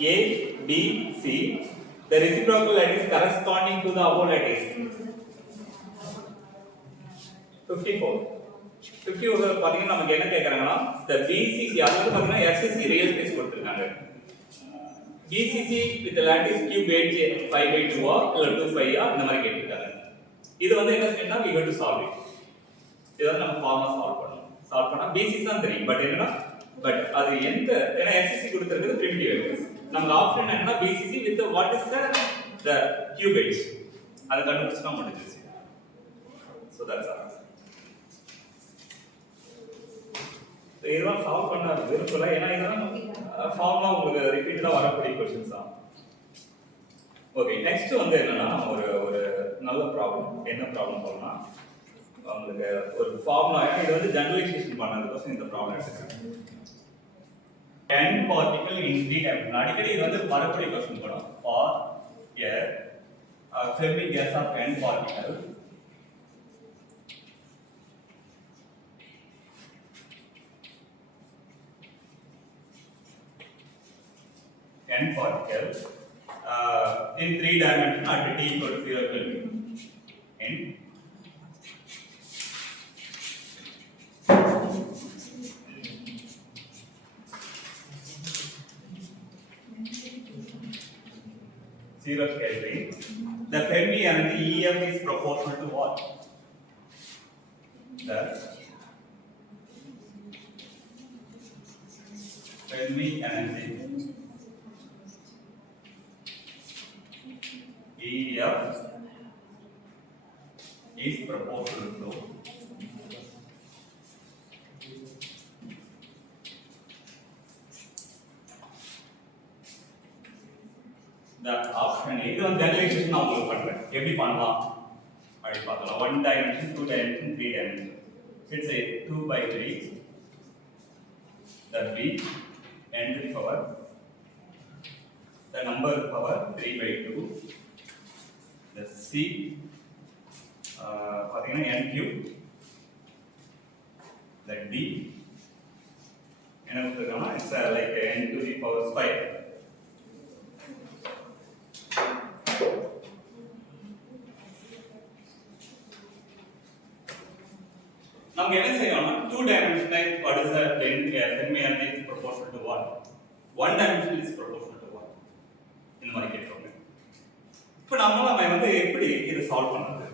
A, B, C. The reciprocal lattice corresponding to the above lattice. 54. 54 பாத்தீங்கன்னா நமக்கு என்ன கேக்குறாங்கன்னா the BCC அதாவது பாத்தீங்கன்னா FCC real space கொடுத்திருக்காங்க. BCC with the lattice cube edge 5/2 இல்ல 2/5 இந்த மாதிரி கேட்டிருக்காங்க. இது வந்து என்ன செய்யணும்னா we have to solve it. இத நம்ம ஃபார்முலா சால்வ் பண்ணா BCC தான் தெரியும். பட் என்னன்னா பட் அது எந்த ஏன்னா FCC கொடுத்திருக்கிறது primitive vectors. நமக்கு ஆப்ஷன் என்னன்னா BCC with the what is the cube edge. அத கண்டுபிடிச்சா முடிஞ்சிருச்சு. So that's all. இதெல்லாம் சால்வ் பண்ண விரும்பல ஏன்னா இதெல்லாம் ஃபார்முலா உங்களுக்கு ரிப்பீட்டடா வரக்கூடிய क्वेश्चंस தான். ஓகே நெக்ஸ்ட் வந்து என்னன்னா ஒரு நல்ல ப்ராப்ளம் என்ன ப்ராப்ளம் போறோம்னா உங்களுக்கு ஒரு ஃபார்முலா இது வந்து ஜெனரலைசேஷன் பண்ணதுக்கு இந்த ப்ராப்ளம் எடுத்துக்கிறேன். n particle in 3 dimension அடிக்கடி இது வந்து வரக்கூடிய क्वेश्चन படம் for a Fermi gas of n particle n particles in 3 dimension at t equal to 0 Kelvin in zero Kelvin. The Fermi energy EF is proportional to what? The Fermi energy EF is proportional to the option A. இது வந்து generalisation நான் உங்களுக்கு பண்றேன். எப்படி பண்ணலாம் அப்படி பார்க்கலாம். 1 dimension, 2 dimension, 3 dimension. Let's say 2/3 the B n to the power the number power 3/2 the C பாத்தீங்கன்னா n cube the D என்ன கொடுத்திருக்காங்கன்னா it's like n to the power square. நமக்கு என்ன செய்யணும்னா 2 dimensional what is the Fermi energy is proportional to what 1 dimension is proportional to what இந்த மாதிரி கேட்பாங்க. இப்போ நம்ம வந்து எப்படி இத சால்வ் பண்றது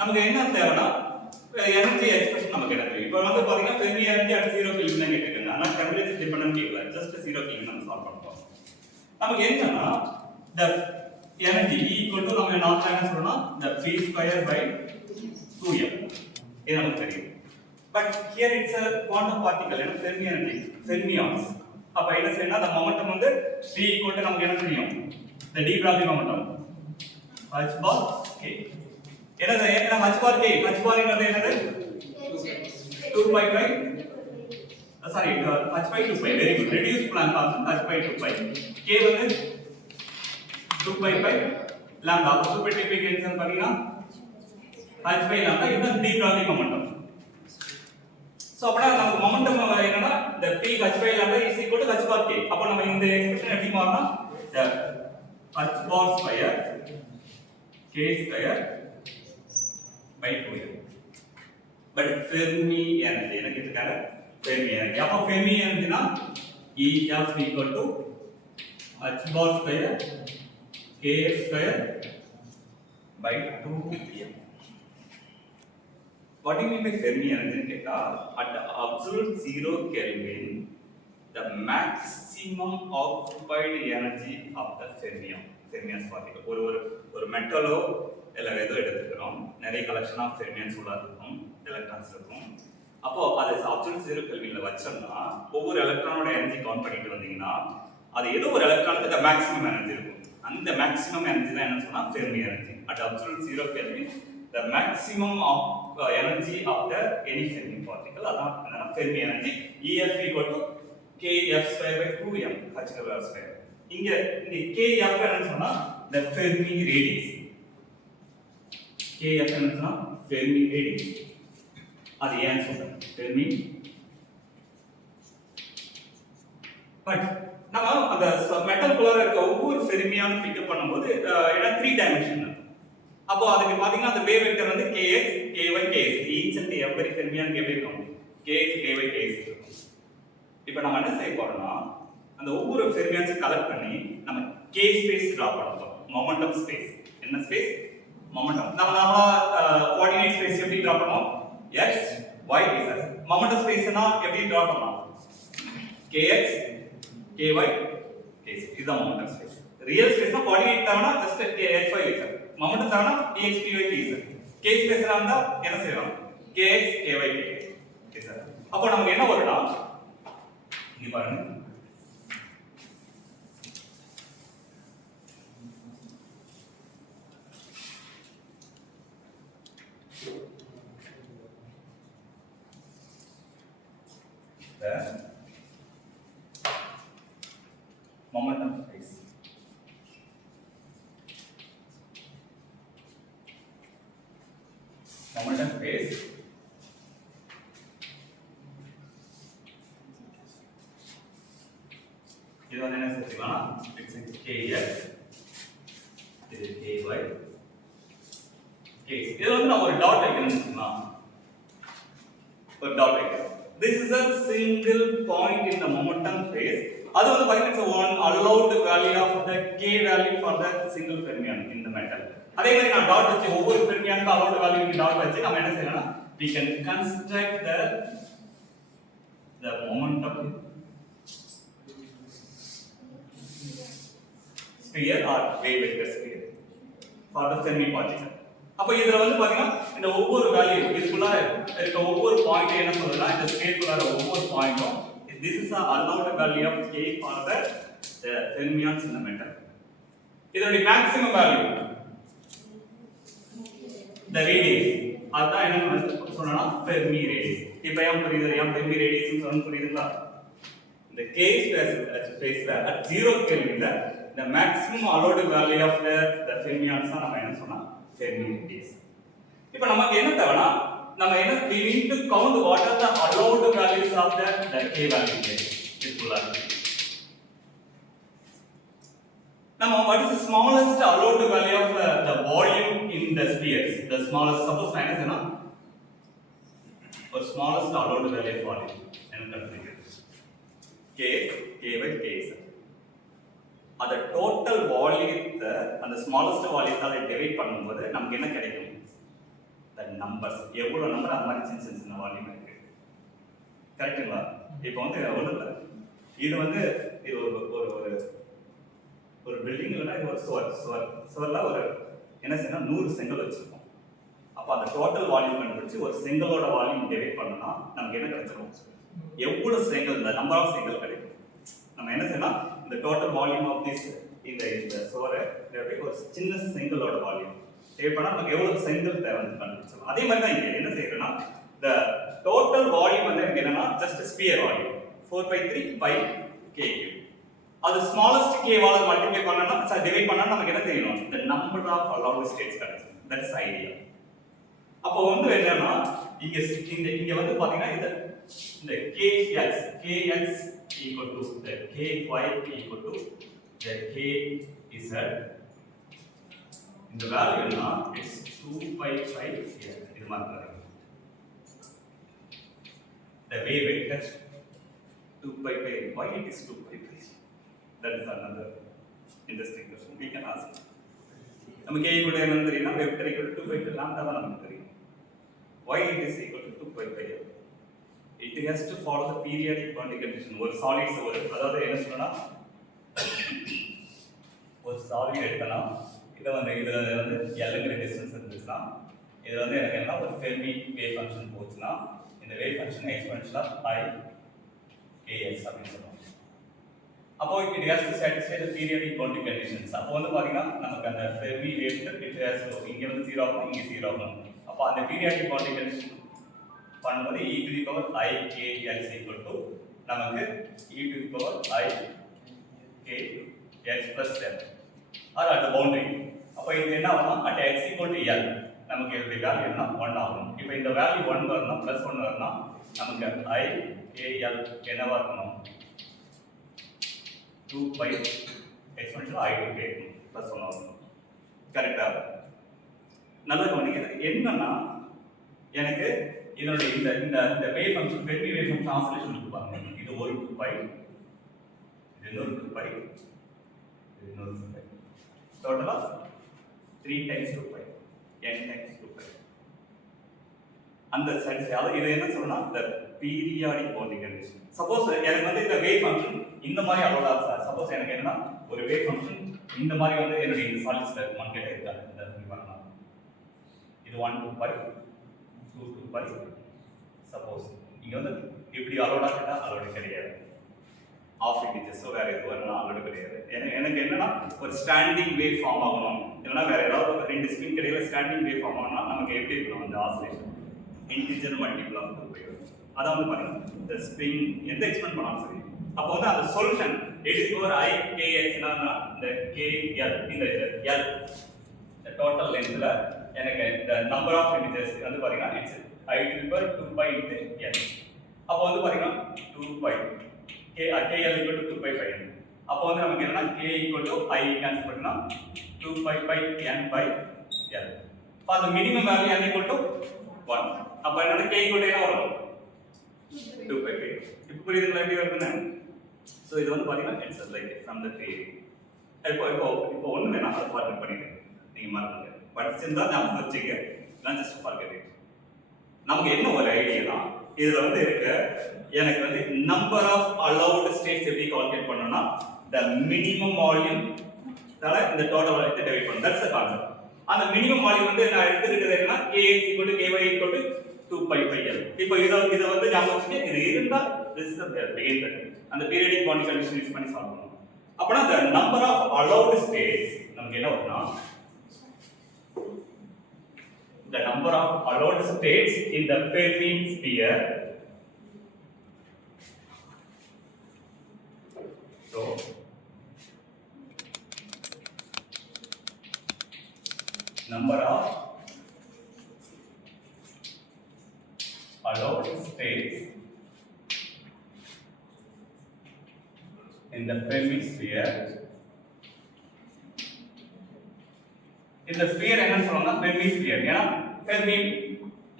நமக்கு என்ன தேவைனா எனர்ஜி எக்ஸ்பிரஷன் நமக்கு என்ன தெரியும். இப்போ வந்து பாத்தீங்கன்னா Fermi energy at 0 Kelvin தான் கேட்டிருக்காங்க. ஆனா டெம்பரேச்சர் டிபெண்டன்ட் கேட்கல ஜஸ்ட் 0 Kelvin நம்ம சால்வ் பண்ணுவோம். நமக்கு என்னன்னா the energy equal to நம்ம நார்மலா என்ன சொல்லணும்னா the p square by 2m இது நமக்கு தெரியும். But here it's a quantum particle என்ன Fermi energy fermions. அப்ப என்ன செய்யணும் அந்த மொமெண்டம் வந்து p equal to நமக்கு என்ன தெரியும் the d Broglie momentum h bar k என்னது என்ன h bar k h bar என்னது 2 pi by sorry h by 2 pi very good reduced Planck constant h by 2 pi k வந்து 2 pi by lambda அப்ப super டிபிக் cancel பண்ணீங்கன்னா h by lambda இதுதான் d Broglie momentum. So அப்பனா நமக்கு momentum என்னன்னா the p h by lambda is equal to h bar k. அப்ப நம்ம இந்த எக்ஸ்பிரஷன் எப்படி மாறும்னா the h bar square k square by 2m. But Fermi energy என்ன கேட்டிருக்காங்க Fermi energy. அப்ப Fermi energy னா EF equal to h bar square k square by 2m. What do you mean by Fermi energy? At the absolute 0 Kelvin, the maximum occupied energy of the fermions particle. ஒரு மெட்டலோ இல்ல ஏதோ எடுத்துக்கிறோம் நிறைய collection of ஃபெர்மியன்ஸ் உள்ள இருக்கும் electrons இருக்கும். அப்போ அது அப்சல்யூட் 0 கெல்வின்ல வச்சோம்னா ஒவ்வொரு எலக்ட்ரானோட எனர்ஜி கவுண்ட் பண்ணிட்டு வந்தீங்கன்னா அது ஏதோ ஒரு எலக்ட்ரானுக்கு மேக்ஸிமம் எனர்ஜி இருக்கும். அந்த மேக்ஸிமம் எனர்ஜி தான் என்ன சொன்னா Fermi energy. At absolute 0 Kelvin, the maximum of energy of the any Fermi particle அதான் என்னன்னா Fermi energy EF equal to kF square by 2m h square. இங்க kF என்ன சொன்னா the Fermi radius. kF என்ன சொன்னா Fermi radius. அது ஏன் சொல்றேன் Fermi. But நம்ம அந்த மெட்டல்குள்ளார இருக்க ஒவ்வொரு ஃபெர்மியானும் பிக்கப் பண்ணும்போது ஏன்னா 3 டைமென்ஷன். அப்போ அதுக்கு பாத்தீங்கன்னா அந்த வேவ் வெக்டர் வந்து kx ky kx each and every ஃபெர்மியானுக்கு எப்படி இருக்கும் kx ky kx இருக்கும். இப்போ நம்ம என்ன செய்ய போறோம்னா அந்த ஒவ்வொரு ஃபெர்மியான்ஸை கலெக்ட் பண்ணி நம்ம k ஸ்பேஸ் டிரா பண்ண போறோம். Momentum space. என்ன ஸ்பேஸ்? மொமெண்டம். நம்ம கோஆர்டினேட் ஸ்பேஸ் எப்படி டிரா பண்ணுவோம்? x y z. மொமெண்டம் ஸ்பேஸ்னா எப்படி டிரா பண்ணலாம்? kx ky kz. இதுதான் மொமெண்டம் ஸ்பேஸ். ரியல் ஸ்பேஸ்னா கோஆர்டினேட் தேவைனா just x y z. Momentum தேவைனா kx ky kz. k ஸ்பேஸ்ல இருந்தா என்ன செய்யலாம்? kx ky kz. அப்போ நமக்கு என்ன வரும்னா இங்க பாருங்க. Momentum space. Momentum space இது வந்து என்ன சொல்றீங்கன்னா it's kx இது ky kx. இது வந்து நான் ஒரு டாட் வைக்கணும்னு சொன்னா ஒரு டாட் வைக்கிறேன். This is a single point in the momentum space. அது வந்து பாத்தீங்கன்னா one allowed value of the k value for the single fermion in the metal. அதே மாதிரி நான் டாட் வச்சு ஒவ்வொரு ஃபெர்மியானுக்கு allowed value க்கு டாட் வச்சு நம்ம என்ன செய்யலாம்? We can construct the momentum sphere or wave vector sphere for the semi particle. அப்ப இதுல வந்து பாத்தீங்கன்னா இந்த ஒவ்வொரு வேல்யூ இதுக்குள்ள இருக்க ஒவ்வொரு பாயிண்ட் என்ன சொல்றதுன்னா இந்த ஸ்பேஸ்க்குள்ள ஒவ்வொரு பாயிண்டும் this is the allowed value of k for the fermions in the metal. இதோட maximum value the radius அதான் என்ன சொன்னா Fermi radius. இப்போ ஏன் புரியுது? ஏன் Fermi radius னு சொன்னா புரியுதுங்களா? இந்த k space at 0 Kelvin the maximum allowed value of the fermions நம்ம என்ன சொன்னா Fermi radius. இப்போ நமக்கு என்ன தேவைனா நம்ம என்ன we need to count what are the allowed values of the k value இதுக்குள்ள. நம்ம what is the smallest allowed value of the volume in the spheres? The smallest, suppose நான் என்ன சொன்னா ஒரு smallest allowed value of volume என்ன கண்டுபிடிக்கிறது? k ky kz. அந்த total வால்யூத்தை அந்த ஸ்மாலஸ்ட் வால்யூத்தால டிவைட் பண்ணும்போது நமக்கு என்ன கிடைக்கும்? the numbers. எவ்வளவு நம்பர் அந்த மாதிரி சின்ன சின்ன வால்யூம் இருக்கு. கரெக்ட்டுங்களா? இப்போ வந்து ஒண்ணு இல்ல. இது வந்து இது ஒரு ஒரு ஒரு பில்டிங் இல்லனா இது ஒரு சுவர்ல ஒரு என்ன செய்யணும் 100 செங்கல் வச்சிருக்கோம். அப்ப அந்த டோட்டல் வால்யூம் கண்டுபிடிச்சு ஒரு செங்கலோட வால்யூம் டிவைட் பண்ணனா நமக்கு என்ன கிடைச்சிரும்? எவ்வளவு செங்கல் இந்த நம்பர் ஆஃப் செங்கல் கிடைக்கும். நம்ம என்ன செய்யலாம்? இந்த டோட்டல் வால்யூம் ஆஃப் திஸ் இந்த சுவரை ஒரு சின்ன செங்கலோட வால்யூம் டிவைட் பண்ணா நமக்கு எவ்வளவு செங்கல் தேவைன்னு கண்டுபிடிச்சோம். அதே மாதிரி தான் இங்க என்ன செய்யறோம்னா the total volume வந்து என்னன்னா just sphere volume 4/3 pi k cube. அது smallest k வால மல்டிப்ளை பண்ணனா டிவைட் பண்ணா நமக்கு என்ன தெரியணும்? the number of allowed states கிடைக்கும். that is idea. அப்போ வந்து என்னன்னா இங்க வந்து பாத்தீங்கன்னா இந்த kx equal to the ky equal to the kz. இந்த வேல்யூ என்ன? it's 2 pi here. இது மாதிரி the wave vector 2 pi why it is 2 pi. That is another interesting question we can ask. நமக்கு a equal to என்ன தெரியும்னா vector equal to 2 pi lambda தான் நமக்கு தெரியும். Why it is equal to 2 pi? It has to follow the periodic boundary condition. ஒரு solids ஒரு அதாவது என்ன சொல்லனா ஒரு solid எடுத்தனா இத வந்து L ங்கற டிஸ்டன்ஸ் இருந்துச்சுனா இது வந்து எனக்கு என்ன ஒரு Fermi wave function போச்சுனா இந்த wave function exponential of I kx அப்படி சொல்றோம். அப்போ it has to satisfy the periodic boundary conditions. அப்போ வந்து பாத்தீங்கன்னா நமக்கு அந்த Fermi wave it has to இங்க வந்து 0 ஆகும் இங்க 0 ஆகும். அப்போ அந்த periodic boundary condition பண்ணும்போது e to the power I k x equal to நமக்கு e to the power I k x plus l or at the boundary. அப்போ இது என்ன ஆகும்னா at x equal to l நமக்கு இந்த வேல்யூ என்ன 1 ஆகும். இப்போ இந்த வேல்யூ 1 வரணும் plus 1 வரணும் நமக்கு I k l என்னவா இருக்கணும்? 2 pi exponential I to k plus 1 ஆகும். கரெக்டா? நல்லா கவனிங்க. என்னன்னா எனக்கு இதனுடைய இந்த இந்த இந்த wave function Fermi wave function oscillation கொடுப்பாங்க. இது ஒரு 2 pi, இது இன்னொரு 2 pi, இது இன்னொரு 2 pi. டோட்டலா 3 times 2 pi, n times 2 pi. அந்த அதாவது இது என்ன சொல்லணும்னா the periodic boundary condition. Suppose எனக்கு வந்து இந்த வேவ் ஃபங்க்ஷன் இந்த மாதிரி அலோட் ஆகுது சார். சப்போஸ் எனக்கு என்னன்னா ஒரு வேவ் ஃபங்க்ஷன் இந்த மாதிரி வந்து என்னுடைய இந்த சாலிட்ஸ்ல இருக்குமான்னு கேட்டிருக்காங்க. இந்த பண்ணலாம். இது 1 2 pi 2 2 pi. சப்போஸ் இங்க வந்து இப்படி அலோட் ஆகிட்டா அலோட் கிடையாது. ஆஃப் இன்டிஜர்ஸோ வேற எதுவும் அலோட் கிடையாது. எனக்கு என்னன்னா ஒரு ஸ்டாண்டிங் வேவ் ஃபார்ம் ஆகணும். இல்லைன்னா வேற ஏதாவது ரெண்டு ஸ்பின் கிடையில ஸ்டாண்டிங் வேவ் ஃபார்ம் ஆகணும்னா நமக்கு எப்படி இருக்கணும் அந்த oscillation integer multiple of 2 pi. அதான் வந்து பாருங்க இந்த ஸ்பின் எந்த எக்ஸ்பெண்ட் பண்ணாலும் சரி. அப்போ வந்து அந்த சொல்யூஷன் I kx னா இந்த kl இந்த l the total lengthல எனக்கு the number of integers வந்து பாத்தீங்கன்னா it's I to the power 2 pi into l. அப்போ வந்து பாத்தீங்கன்னா 2 pi kl equal to 2 pi pi. அப்போ வந்து நமக்கு என்னன்னா k equal to I cancel பண்ணா 2 pi pi n by l. for the minimum value n equal to 1. அப்போ என்னன்னா k equal to என்ன வரும் 2 pi pi. இப்போ புரியுதுங்களா எப்படி வருதுன்னு? சோ இது வந்து பாத்தீங்கன்னா it's like from the theory. இப்போ ஒண்ணுமே நான் ஃபார்வர்ட் பண்ணிட்டேன். நீங்க மறந்துங்க. படிச்சிருந்தா ஞாபகம் வச்சுங்க. நான் ஜஸ்ட் ஃபார்கெட். நமக்கு என்ன ஒரு ஐடியானா இதுல வந்து இருக்க எனக்கு வந்து நம்பர் ஆஃப் அலௌட் ஸ்டேட்ஸ் எப்படி கால்குலேட் பண்ணனும்னா the minimum volume தர இந்த டோட்டல் வால்யூத்தை டிவைட் பண்ணனும். That's the concept. அந்த மினிமம் வால்யூம் வந்து நான் எடுத்துக்கிட்டது என்னன்னா kx ky 2 pi pi l. இப்போ இத வந்து ஞாபகம் வச்சுங்க. இது இருந்தா this is the begin button. அந்த periodic boundary condition யூஸ் பண்ணி சால்வ் பண்ணனும். அப்பனா the number of allowed states நமக்கு என்ன வரும்னா the number of allowed states in the Fermi sphere. So number of allowed states in the Fermi sphere. இந்த sphere என்ன சொல்றோம்னா Fermi sphere. ஏன்னா Fermi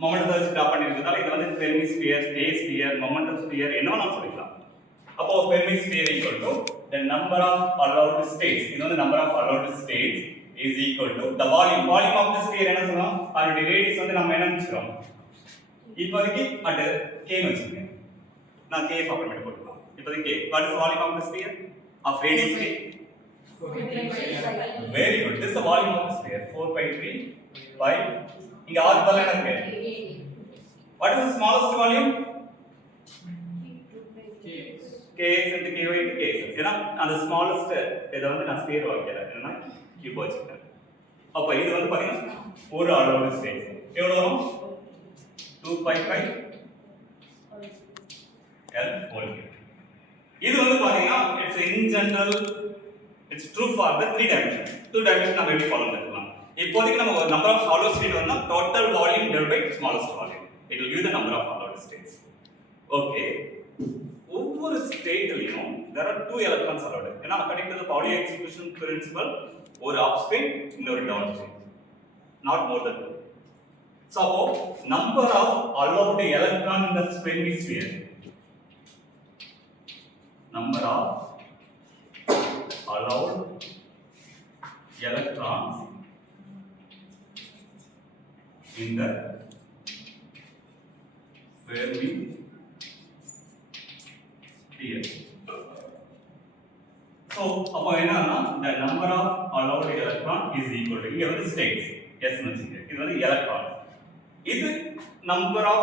மொமெண்டத்தை வச்சு டிரா பண்ணிருக்கிறதால இது வந்து Fermi sphere, space sphere, momentum sphere என்னவா சொல்லிக்கலாம். அப்போ Fermi sphere equal to the number of allowed states. இது வந்து number of allowed states is equal to the volume. Volume of the sphere என்ன சொல்றோம்? அதோட ரேடியஸ் வந்து நம்ம என்ன நினைச்சோம்? இப்போதைக்கு at k னு வச்சுக்கோங்க. நான் k ஃபார்மேட் போட்டுக்கலாம். இப்போதைக்கு k. What is the volume of the sphere? Of radius k? Very good. This is the volume of the sphere. 4 pi 3 pi. இங்க r பதிலா என்ன இருக்கு? What is the smallest volume? kx into ky into kx. ஏன்னா அந்த smallest இத வந்து நான் sphere வைக்கிறேன். என்னன்னா கியூப் வச்சிருக்கேன். அப்ப இது வந்து பாத்தீங்கன்னா ஒரு அளவோட ஸ்பேஸ். எவ்வளவு வரும்? 2 pi pi l whole cube. இது வந்து பாத்தீங்கன்னா it's in general it's true for the 3 dimension. 2 dimension நம்ம எப்படி ஃபாலோ பண்ணலாம்? இப்போதைக்கு நம்ம ஒரு நம்பர் ஆஃப் allowed state வந்தா total volume divided by smallest volume. It will give the number of allowed states. Okay. ஒவ்வொரு ஸ்டேட்லயும் there are 2 electrons allowed. ஏன்னா according to the Pauli exclusion principle ஒரு upspin இன்னொரு downspin. Not more than 2. So number of allowed electron in the Fermi sphere. Number of allowed electrons in the Fermi sphere. So அப்போ என்னன்னா the number of allowed electron is equal to இங்க வந்து states s னு வச்சுங்க. இது வந்து electron. இது number of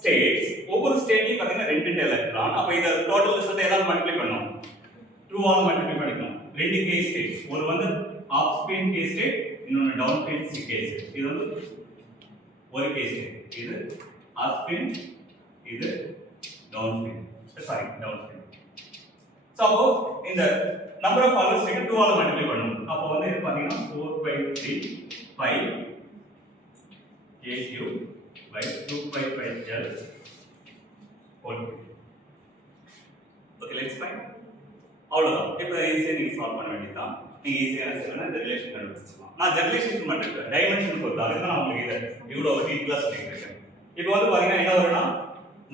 states ஒவ்வொரு ஸ்டேட்லயும் பாத்தீங்கன்னா 2 எலக்ட்ரான். அப்ப இத டோட்டல் ரிசல்ட் எதாவது மல்டிப்ளை பண்ணனும். 2 ஆல மல்டிப்ளை பண்ணிக்கணும். ரெண்டு k ஸ்டேட்ஸ். ஒரு வந்து அப் ஸ்பின் k ஸ்டேட், இன்னொரு டவுன் ஸ்பின் k ஸ்டேட். இது வந்து ஒரு k ஸ்டேட். இது அப் ஸ்பின், இது down spin. Sorry, down spin. So அப்போ இந்த நம்பர் ஆஃப் allowed ஸ்டேட் 2 ஆல மல்டிப்ளை பண்ணனும். அப்போ வந்து இது பாத்தீங்கன்னா 4 by 3 pi k cube by 2 pi pi l whole cube. Okay, let's find. அவ்வளவுதான். இப்போ ஈஸியா நீங்க சால்வ் பண்ண வேண்டியதுதான். நீங்க ஈஸியா என்ன இந்த ரிலேஷன் கண்டுபிடிச்சிடலாம். நான் ஜெனரலைசேஷன் பண்ணிருக்கேன், டைமென்ஷன் பொறுத்து. அதுதான் நான் உங்களுக்கு இதை இவ்வளவு டீட்டெயிலா சொல்லியிருக்கேன். இப்போ வந்து பாத்தீங்கன்னா என்ன வரும்னா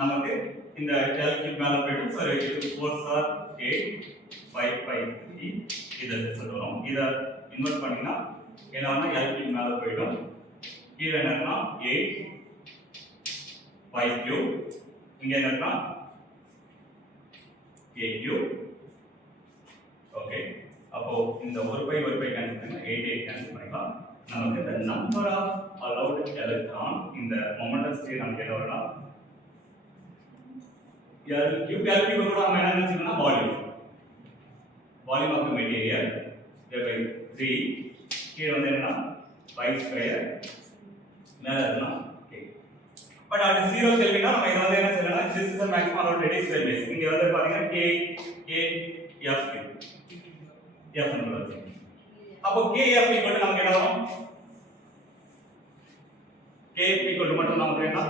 நமக்கு இந்த கேல்குலேட் மேல போய்டும். சரி, இது 4 சார் 8 5 5 3 இது ரிசல்ட் வரும். இதை இன்வெர்ட் பண்ணீங்கன்னா என்ன ஆகும்னா கேல்குலேட் மேல போய்டும். கீழே என்னன்னா 8 5 கியூப், இங்க என்னன்னா 8 கியூப். ஓகே, அப்போ இந்த ஒரு பை கேன்சல் பண்ணி 8 8 கேன்சல் பண்ணிக்கலாம். நமக்கு the number of allowed electron in the momentum state நமக்கு என்ன வரும்னா L கூட நம்ம என்ன நினைச்சோம்னா volume of the material by 3 கீழ வந்து என்னன்னா pi ஸ்கொயர் மேல இருக்குனா ஓகே. பட் அது 0 கெல்வினா நம்ம இத வந்து என்ன சொல்லலாம், this is the maximum allowed radius base. இங்க வந்து பாத்தீங்கன்னா f நம்பர். அப்போ kf ஈக்குவல் நமக்கு என்ன வரும்? kf ஈக்குவல் மட்டும் நமக்கு என்ன?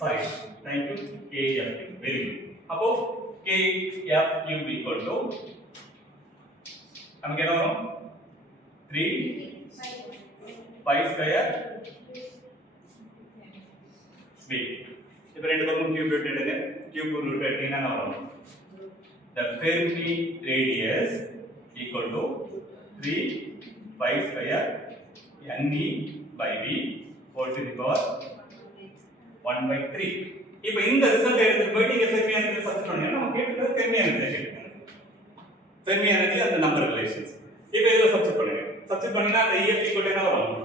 Sorry, thank you. kf very good. அப்போ kf cube equal to நமக்கு என்ன வரும்? 3 pi square ஸ்பீட். இப்போ ரெண்டு பக்கம் கியூப் ரூட் எடுங்க. கியூப் ரூட் எடுத்தீங்கன்னா என்ன வரும்? The Fermi radius equal to 3 pi square ne by v whole to the power 1/3. இப்போ இந்த ரிசல்ட் எடுத்து போய் நீங்க ஃபெர்மி எனர்ஜி சப்ஸ்டிட் பண்ணீங்கன்னா நம்ம கேட்டது ஃபெர்மி எனர்ஜி. ஃபெர்மி எனர்ஜி அந்த நம்பர் ரிலேஷன்ஸ். இப்போ இதல சப்ஸ்டிட் பண்ணுங்க. சப்ஸ்டிட் பண்ணீங்கன்னா அந்த EF ஈக்குவல் என்ன வரும்?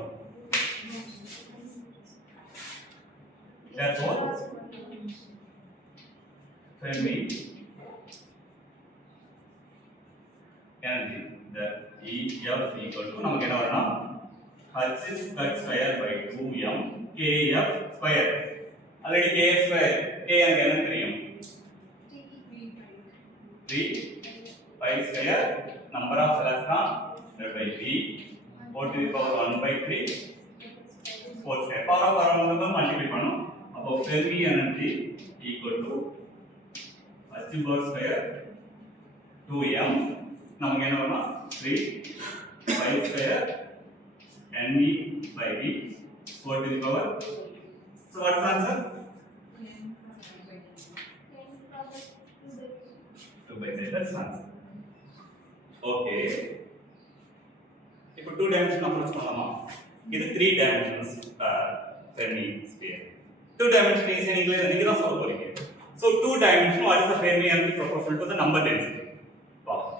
Therefore Fermi energy, the EF equal to நமக்கு என்ன வரும்னா h square by 2m kf square. Already kf square k எனக்கு என்ன தெரியும்? 3 pi square number of electron by v whole to the power 1/3 whole square. power of around வந்து multiply பண்ணும். அப்போ Fermi energy equal to h square 2m நமக்கு என்ன வரும்னா 3 pi square ne by v whole to the power. So what's the answer? 2/3. That's the answer. Okay. இப்போ 2 dimension approach பண்ணலாமா? இது 3 dimensions Fermi sphere. 2 dimension is நீங்க தான் சொல்ல போறீங்க. So 2 dimension what is the Fermi energy proportional to the number density? பாப்போம்.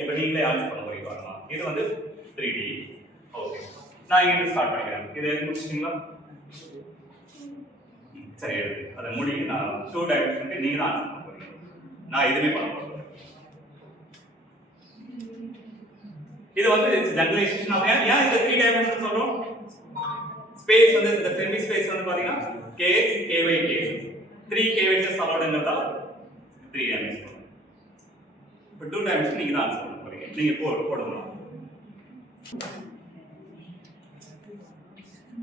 இப்போ நீங்களே ஆன்சர் பண்ண போறீங்க பாருங்க. இது வந்து 3D. ஓகே. நான் இங்க ஸ்டார்ட் பண்ணிக்கிறேன். இதை முடிச்சிட்டீங்களா? சரி, எடுத்து அதை முடிங்க. நான் 2 dimension நீங்க தான் ஆன்சர் பண்ண போறீங்க. நான் எதுவுமே பண்ண போறேன். இது வந்து ஜெனரலைசேஷன் ஆஃப் ஏன் இது 3 dimension சொல்றோம்? ஸ்பேஸ் வந்து இந்த Fermi ஸ்பேஸ் வந்து பாத்தீங்கன்னா kx ky kx 3 kx allowedன்றதா 3 dimension. இப்போ 2 dimension நீங்க தான் ஆன்சர் பண்ண போறீங்க. நீங்க போடுங்க.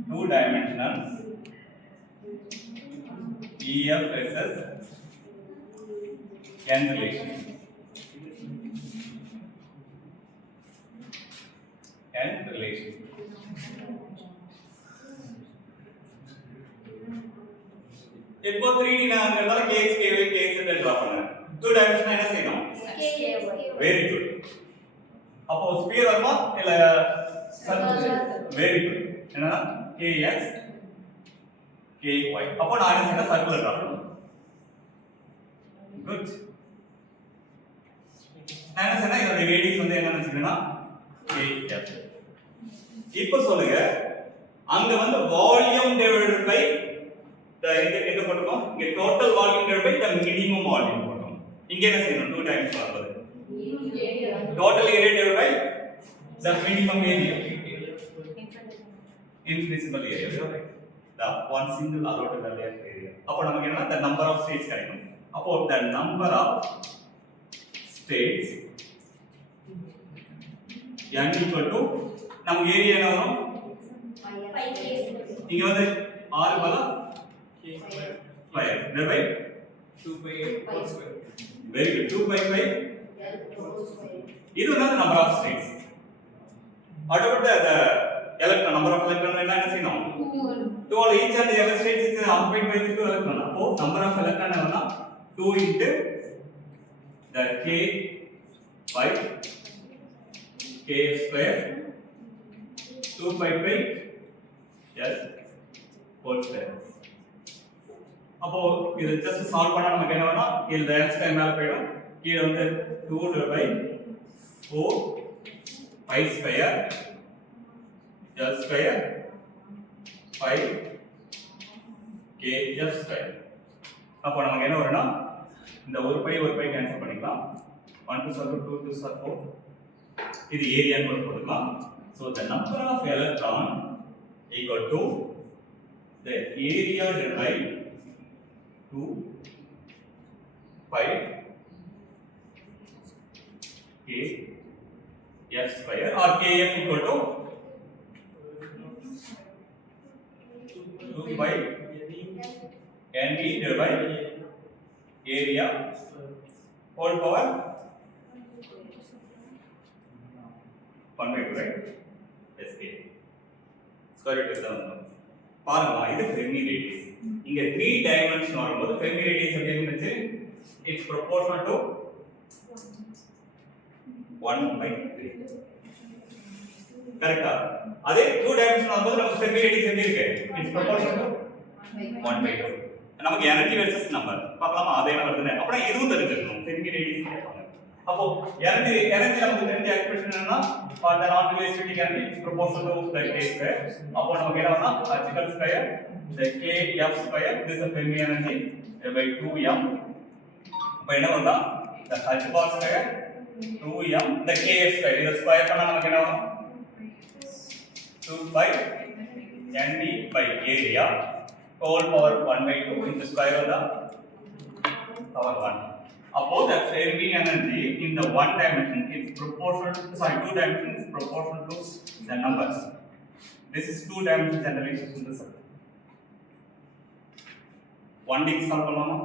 2 dimensional EF versus n relation. N relation. இப்போ 3D நாங்கறதால kx ky kx ன்னு டிரா பண்ணேன். 2 dimension என்ன செய்யணும்? Very good. அப்போ ஸ்பியர் வருமா இல்ல சர்க்கிள்? Very good. என்னன்னா kx ky. அப்போ நான் என்ன செய்யணும்? சர்க்கிள் டிரா பண்ணணும். குட். நான் என்ன செய்யணும்? இதோட ரேடியஸ் வந்து என்ன நினைச்சீங்கன்னா kf. இப்போ சொல்லுங்க, அங்க வந்து வால்யூம் டிவைடட் பை எங்க போட்டுறோம்? இங்க total volume divided by the minimum volume போடுறோம். இங்க என்ன செய்யணும்? 2 டைம்ஸ் வருது. Total area divided by the minimum area. Infinitesimal area. the one single allowed area. அப்போ நமக்கு என்ன? the number of states கிடைக்கும். அப்போ the number of states n equal to நமக்கு ஏரியா என்ன வரும்? 5k இங்க வந்து 6 பல K square 5 divided by 2 by 8 whole square. very good 2 pi by இது வந்து number of states. அடுத்து the electron number of electron என்ன செய்யணும் 2 all each and every state is occupied by the 2 electron. அப்போ number of electron என்ன 2 into the k by k square 2 pi by s whole square. அப்போ இது just solve பண்ணா நமக்கு என்ன வரும் இந்த x ஸ்கொயர் மேல போய்டும் கீழ வந்து 2 divided by 4 pi square s square 5 k f square. அப்போ நமக்கு என்ன வரும்னா இந்த ஒரு பை கேன்சல் பண்ணிக்கலாம் 1 2 2 2 4 இது ஏரியான்னு போட்டுக்கலாம். so the number of electron equal to the area divided by 2 pi k f square or kf equal to 2 pi n d divided by area whole power 1 by 2 right yes k square root is 7 பாருங்க இது Fermi radius இங்க 3 dimension வரும்போது Fermi radius எப்படி இருந்துச்சு it's proportional to 1 by 3 கரெக்ட்டா அதே 2 dimension வரும்போது நமக்கு ஃபெர்மி ரேடியஸ் எப்படி இருக்கு இட்ஸ் ப்ரொபோர்ஷனல் டு 1 by 2 நமக்கு எனர்ஜி வெர்சஸ் நம்பர் பார்க்கலாமா அதே என்ன வருதுன்னு அப்ப இதுவும் தெரிஞ்சிருக்கணும் ஃபெர்மி ரேடியஸ் கேட்பாங்க அப்போ எனர்ஜி நமக்கு தெரிஞ்ச எக்ஸ்பிரஷன் என்னன்னா for the non-relativistic energy is proportional to the k square அப்போ நமக்கு என்ன வரும்னா particle square the k f square this is Fermi energy by 2m அப்ப என்ன வரும்னா the h bar square 2m the k f square இத square பண்ணா நமக்கு என்ன வரும் 2 by nd by area whole power 1 by 2 into square of the power 1. About the Fermi energy in the one dimension is proportional to, sorry, two dimensions is proportional to the numbers. This is two dimension generalization result. 1D solve பண்ணலாமா?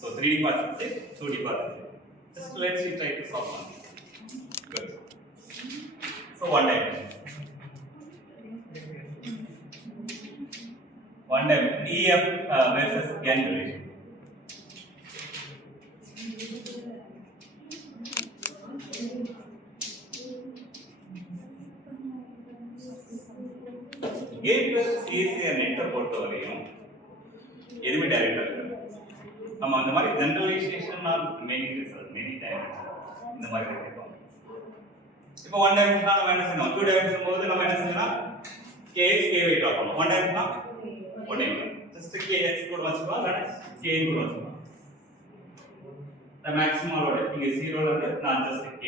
So 3D part is 2D part is just let's see try to solve one. Good. So one dimension. One dimension EF versus N relation. GATE versus ஏசிஆர் நெட்டை பொறுத்தவரையும் எதுவுமே டைரக்டா இருக்கு நம்ம அந்த மாதிரி generalization or many result many times இந்த மாதிரி கேட்போம் இப்போ ஒன் டைமென்ஷனா நம்ம என்ன செய்யணும் டூ டைமென்ஷன் போது நம்ம என்ன செய்யணும் kx ky ட்ரா பண்ணணும் ஒன் டைமென்ஷனா ஒன் டைமென்ஷன் ஜஸ்ட் kx கூட வச்சுக்கலாம் இல்ல ky கூட வச்சுக்கலாம் the maximum லோட இங்க 0 ல இருந்து நான் ஜஸ்ட் k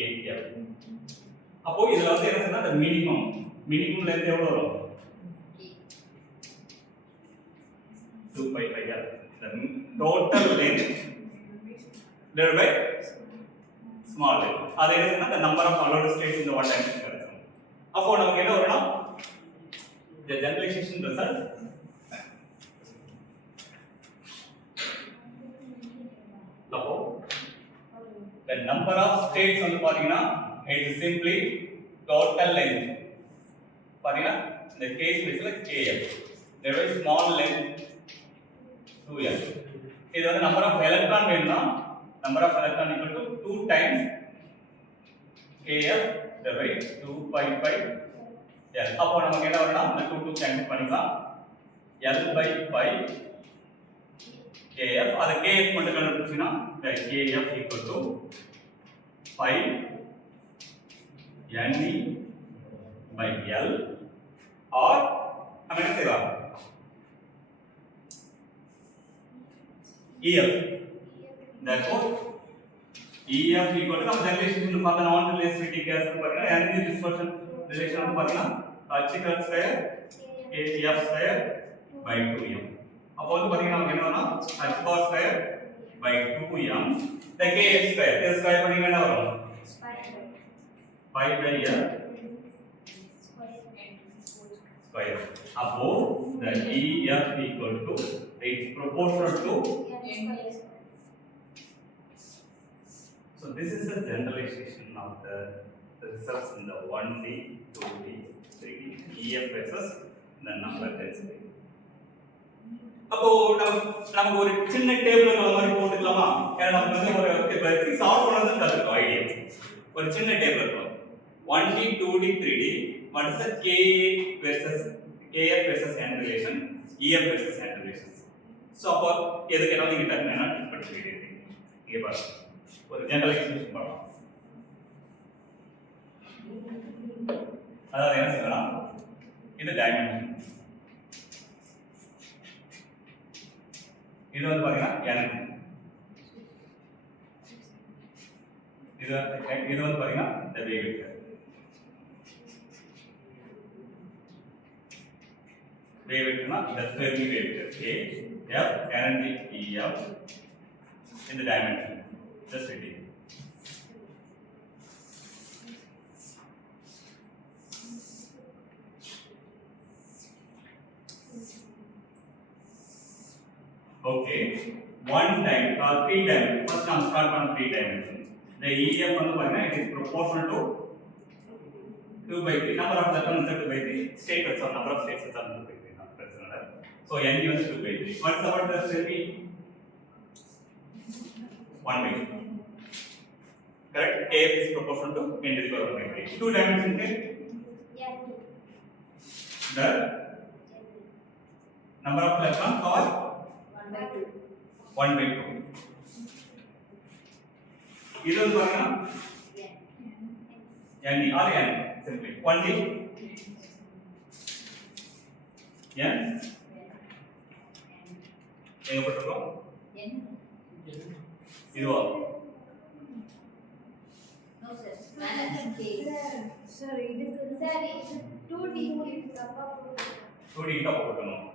அப்போ இதுல வந்து என்ன சொன்னா the மினிமம்ல இருந்து எவ்வளவு வரும் 2 pi by l the total length divided by small l அது என்னன்னா the number of allowed states in the one dimension கிடைக்கும் அப்போ நமக்கு என்ன வரும்னா the generalization result அப்போ the number of states வந்து பாத்தீங்கன்னா it is simply total length பாத்தீங்கன்னா இந்த case basically kf there is small length 2l இது வந்து number of electron வேணும்னா number of electron equal to 2 times kf divided by 2 pi by l அப்போ நமக்கு என்ன வரும்னா இந்த 2 கேன்சல் பண்ணிக்கலாம் l by pi kf அது kf மட்டும் கண்டுபிடிச்சீனா kf equal to pi nd by l or हम என்ன செய்யலாம் ef therefore ef equal to நம்ம ஜெனரலைசேஷன் ஃபார் தி நான் ரிலேட்டிவிட்டி கேஸ் பாத்தீங்கன்னா எனர்ஜி டிஸ்பர்ஷன் ரிலேஷன் வந்து பாத்தீங்கன்னா h square kf square by 2m அப்போ வந்து பாத்தீங்கன்னா நமக்கு என்ன வரும்னா h bar square by 2m the kf square இது ஸ்கொயர் பண்ணீங்கன்னா என்ன வரும் pi by l square. Above the EF equal to it's proportional to. So this is a generalization of the results in the 1D, 2D, 3D, EF versus the number density. அப்போ நமக்கு ஒரு சின்ன table மாதிரி போட்டுக்கலாமா? ஏன்னா நமக்கு வந்து ஒரு இப்போ சால்வ் பண்ணது கத்துக்கோ ஐடியா. ஒரு சின்ன டேபிள் இருக்கும். 1D, 2D, 3D. What is the K versus KF versus N relation? EF versus N relations. So அப்போ எது கேட்டாலும் நீங்க டக்குனா டிக் பண்ணிட்டு இங்க பாருங்க. ஒரு ஜெனரலைசேஷன் பண்ணலாம். அதாவது என்ன சொல்லலாம்? இது டைமென்ஷன். இது வந்து பாத்தீங்கன்னா n. இது வந்து பாத்தீங்கன்னா the wave vector. Wave vector na the Fermi wave vector. A, F, energy E, F in the dimension. Just read it. Okay, one time or 3 dimension. First, now start from 3 dimension. The EF on the it is proportional to 2 by 3. Number of the turns are 2 by 3. States or number of states are 2 by 3. So n is 2 by 3. What's about the Fermi? 1 by 2. Correct? Kf is proportional to n to the power 1 by 3. 2 dimension the number of electrons power 1 by 2. This is n or n simply 1D n எங்க போட்டுறோம் இதுவா no sir sir இதுக்கு sir 2D தப்பா போடுங்க 2D தப்பா போடணும்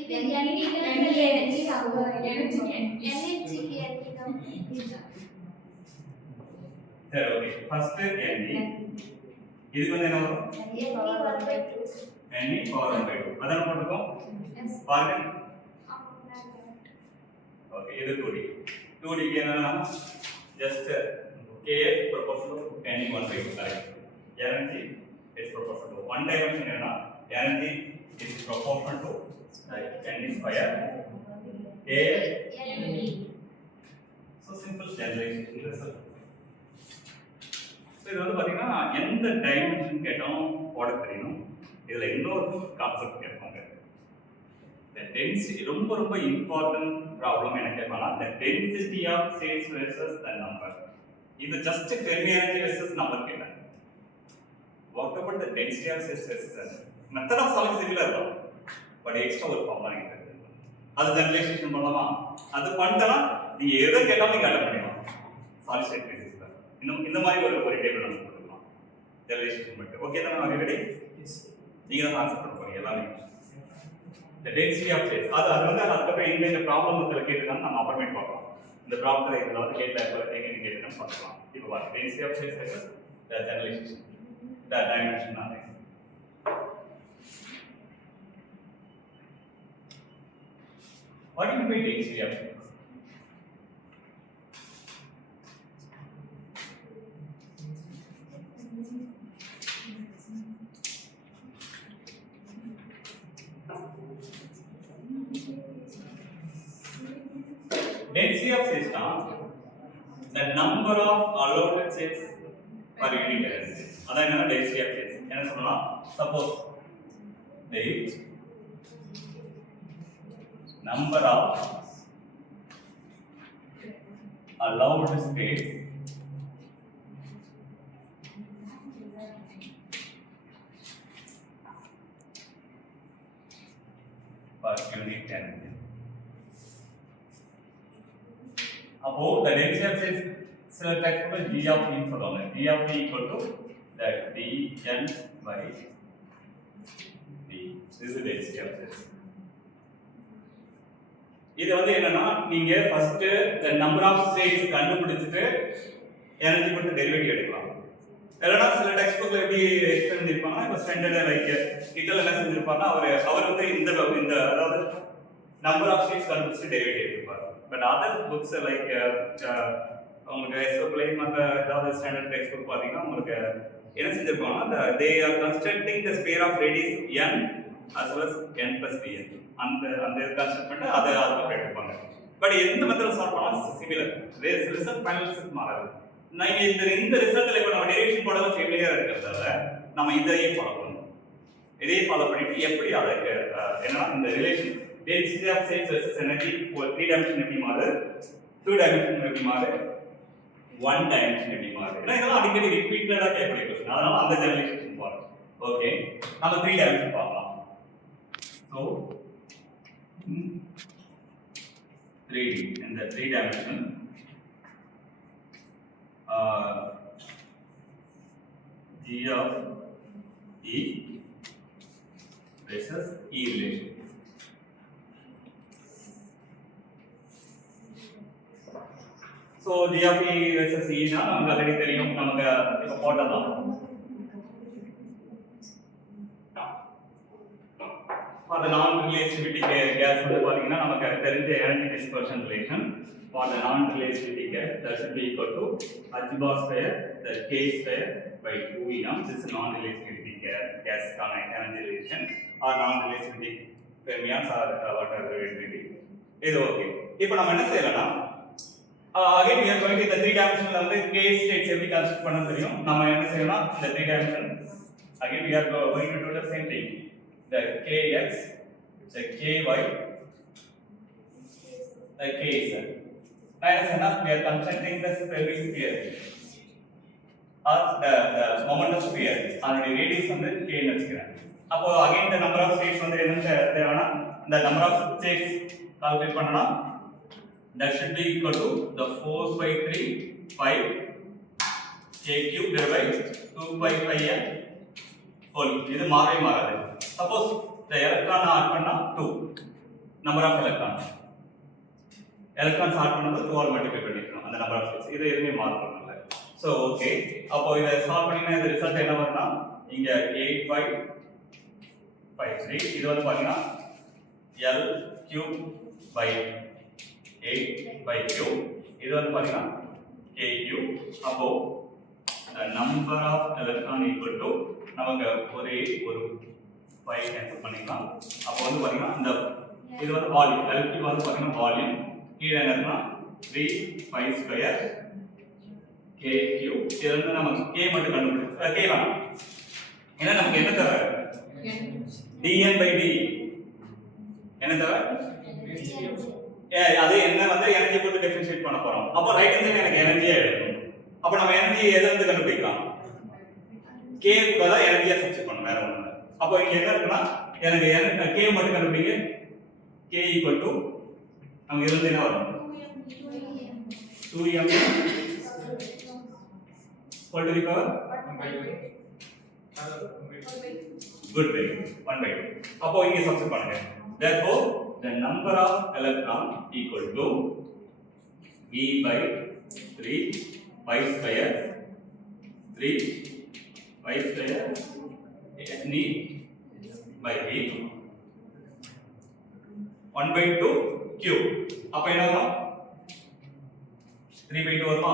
இது energy சரி ஓகே ஃபர்ஸ்ட் ND இதுக்கு வந்து என்ன வரும் ND power 1 by 2 அதான் போட்டுறோம் பாருங்க okay இது 2D க்கு என்னன்னா just kf proportional to n 1 by 2 correct energy is proportional to one dimension என்னன்னா energy is proportional to n square a so simple generalization result so இது வந்து பாத்தீங்கன்னா எந்த டைமென்ஷன் கேட்டாலும் போட தெரியணும் இதுல இன்னொரு கான்செப்ட் கேட்பாங்க the density ரொம்ப ரொம்ப important problem என்ன கேட்பாங்கன்னா the density of states versus the number இது just Fermi energy versus number கேட்டாங்க what about the density of states versus the method of solving similar தான் but extra ஒரு formula இருக்கு அது generalisation பண்ணலாமா அது பண்ணிட்டா நீங்க எதை கேட்டாலும் நீங்க அட்டெண்ட் பண்ணிடலாம் சாலிட் ஸ்டேட் பேசிஸ்ல இன்னும் இந்த மாதிரி ஒரு டேபிள் நம்ம போட்டுக்கலாம் ஜெனரலைசேஷன் பண்ணிட்டு ஓகே தானே ஆல்ரெடி ரெடி நீங்க தான் ஆன்சர் பண்ண போறீங்க எல்லாமே the density of states அது வந்து அதுக்கப்புறம் இந்த ப்ராப்ளம் வந்து கேட்டுதான் நம்ம அப்புறமேட் பார்க்கலாம் இந்த ப்ராப்ளத்தை இதுல வந்து கேட்டா எங்க கேட்டுதான் பார்க்கலாம் இப்போ பாருங்க density of states versus the generalization the dimension of it what do you mean by density of states density of system the number of allowed states per unit energy அதான் என்ன density of states என்ன சொல்லலாம் suppose the number of allowed states per unit energy அப்போ the density of states சில டெக்ஸ்ட்ல g of t சொல்லுவாங்க g of t equal to that dn by d this is the density of states இது வந்து என்னன்னா நீங்க first the number of states கண்டுபிடிச்சிட்டு energy கொடுத்து derivative எடுக்கலாம் இல்லைன்னா சில டெக்ஸ்ட் புக்ல எப்படி எக்ஸ்பிளைன் பண்ணிருப்பாங்கன்னா இப்போ ஸ்டாண்டர்ட் லைக் இதில் என்ன செஞ்சிருப்பாங்கன்னா அவர் வந்து இந்த அதாவது நம்பர் ஆஃப் ஸ்டேட்ஸ் கண்டுபிடிச்சு டெரிவேட்டிவ் எடுத்துப்பாரு. பட் அதர் புக்ஸ் லைக் உங்களுக்கு எஸ்ஓப்ளே மற்ற ஏதாவது ஸ்டாண்டர்ட் டெக்ஸ்ட் புக் பார்த்தீங்கன்னா உங்களுக்கு என்ன செஞ்சிருப்பாங்கன்னா they are constructing the sphere of radius n as well as n plus bn அந்த கன்ஸ்ட்ரக்ட் பண்ணிட்டு அதை அதுக்கு எடுத்துப்பாங்க. பட் எந்த மெத்தட் சால்வ் பண்ணாலும் சிமிலர் ரிசல்ட் ஃபைனல் ரிசல்ட் மாறாது. நான் இந்த ரிசல்ட்ல இப்போ நம்ம டெரிவேஷன் போடலாம் ஃபேமிலியா இருக்கிறதால நம்ம இதையே ஃபாலோ பண்ணணும். இதையே ஃபாலோ பண்ணிட்டு எப்படி அதுக்கு என்னன்னா இந்த relation density of same versus energy ஒரு 3 டைமென்ஷன் எப்படி மாறுது, 2 டைமென்ஷன் எப்படி மாறுது, 1 டைமென்ஷன் எப்படி மாறுது. ஏன்னா இதெல்லாம் அடிக்கடி ரிப்பீட்டடா கேட்கக்கூடிய क्वेश्चन. அதனால அந்த ஜெனரலைசேஷன் பாருங்க. ஓகே, நம்ம 3 டைமென்ஷன் பார்க்கலாம். So 3D in the 3 dimension G of E versus E relation. So G of E versus E na நமக்கு ஆல்ரெடி தெரியும். நமக்கு இப்ப போடலாம். For the non-relativity gas வந்து பாத்தீங்கன்னா நமக்கு தெரிஞ்ச energy dispersion relation. For the non-relativity gas that should be equal to h bar square the k square by 2em. This is non-relativity gas கான energy relation or non-relativity fermions or water relativity. இது okay. இப்போ நம்ம என்ன செய்யலாம்னா again we are going to the 3 dimensional வந்து k states எப்படி construct பண்ண தெரியும். நம்ம என்ன செய்யலாம் இந்த 3 dimension again we are going to do the same thing. The kx, the ky, the kz. Now we are constructing the pelvic sphere or the momentum sphere. Already radius வந்து k ன்னு வச்சுக்கிறேன். அப்போ again the number of states வந்து என்ன தேவைன்னா the number of states calculate பண்ணனா that should be equal to the 4/3 pi k cube divided by 2 pi pi n whole. இது மாறவே மாறாது. Suppose the electron add பண்ணா 2 number of electrons add பண்ணது 2 all multiply பண்ணிக்கணும் அந்த number of states. இது எதுமே மாறல. சோ ஓகே, அப்போ இத சால்வ் பண்ணினா இந்த ரிசல்ட் என்ன வரும்னா இங்க 8/53 இது வந்து பாத்தீங்கன்னா L cube by 8/3 இது வந்து பாத்தீங்கன்னா K cube. அப்போ the number of electron equal to நமக்கு ஒரே ஒரு 5 கேன்சல் பண்ணிக்கலாம். அப்போ வந்து பாத்தீங்கன்னா இந்த இது வந்து வால்யூம் LQ வந்து பாத்தீங்கன்னா வால்யூம் கீழ என்னன்னா 3 pi square k cube. இது வந்து நமக்கு k மட்டும் கண்டுபிடிச்சோம். k வேணாம். ஏன்னா நமக்கு என்ன தேவை dn/d என்ன தேவை அது என்ன வந்து எனர்ஜி போட்டு டிஃபரன்ஷியேட் பண்ண போறோம். அப்போ ரைட் ஹேண்ட் சைடு எனக்கு எனர்ஜியா எடுக்கணும். அப்போ நம்ம எனர்ஜி எதை வந்து கண்டுபிடிக்கலாம் k க்கு பதிலா எனர்ஜியா சப்ஸ்டிட் பண்ணணும் வேற ஒண்ணும் இல்ல. அப்போ இங்க என்ன இருக்குன்னா எனக்கு k மட்டும் கண்டுபிடிங்க. k equal to நம்ம இருந்து என்ன வரும் 2m whole to the power 1/2. good way 1/2. அப்போ இங்க சப்ஸ்டிட் பண்ணுங்க. therefore the number of electron equal to v/3 pi square 3 pi square n by v 1/2 cube. அப்ப என்ன வரும் 3/2 வருமா?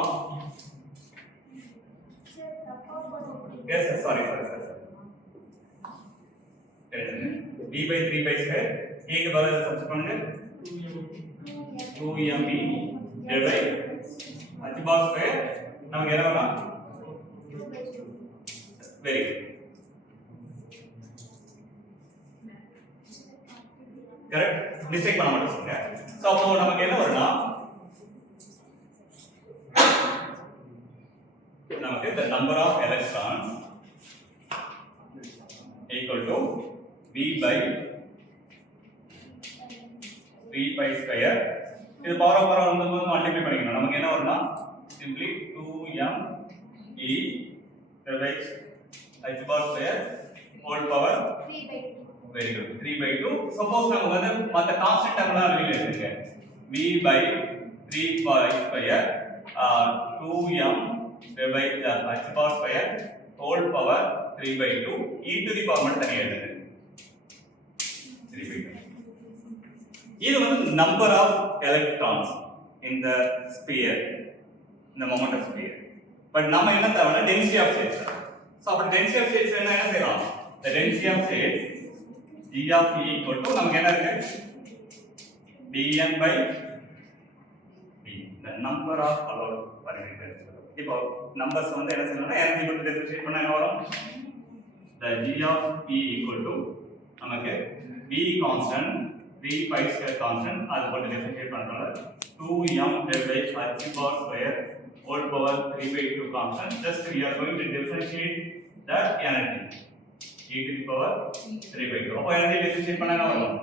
yes sorry v/3 pi square a க்கு பதிலா சப்ஸ்டிட் பண்ணுங்க 2mv divided by h bar square நமக்கு என்ன வரும் very good correct மிஸ்டேக் பண்ண மாட்டோம் சொல்லுங்க. சோ அப்போ நமக்கு என்ன வரும்னா நமக்கு the number of electrons equal to v/3 pi square. இது பவர் ஆஃப் பவர் வந்து மல்டிப்ளை பண்ணிக்கணும். நமக்கு என்ன வரும்னா simply 2m e divided by h bar square whole power 3/2. very good 3/2. suppose நம்ம வந்து மத்த கான்ஸ்டன்ட் டேர்ம்லாம் வெளியில எடுத்துங்க v/3 pi square 2m divided by h bar square whole power 3 by 2 e to the power மட்டும் தனியா எழுதுங்க 3 by 2. இது வந்து number of electrons in the sphere, in the moment of sphere. But நம்ம என்ன தேவைன்னா density of states. So அப்ப density of states என்ன செய்யலாம்? The density of states g of e equal to நமக்கு என்ன இருக்கு? dn by d, the number of allowed parameters. இப்போ நம்பர்ஸ் வந்து என்ன செய்யணும்னா எனர்ஜி பத்தி டிஃபரன்ஷியேட் பண்ணா என்ன வரும்? The g of e equal to நமக்கு v constant v pi square constant அது போட்டு differentiate பண்றோம்ல 2m divided by h bar square whole power 3 by 2 constant. Just we are going to differentiate the energy e to the power 3 by 2. அப்ப energy differentiate பண்ணா என்ன வரும்?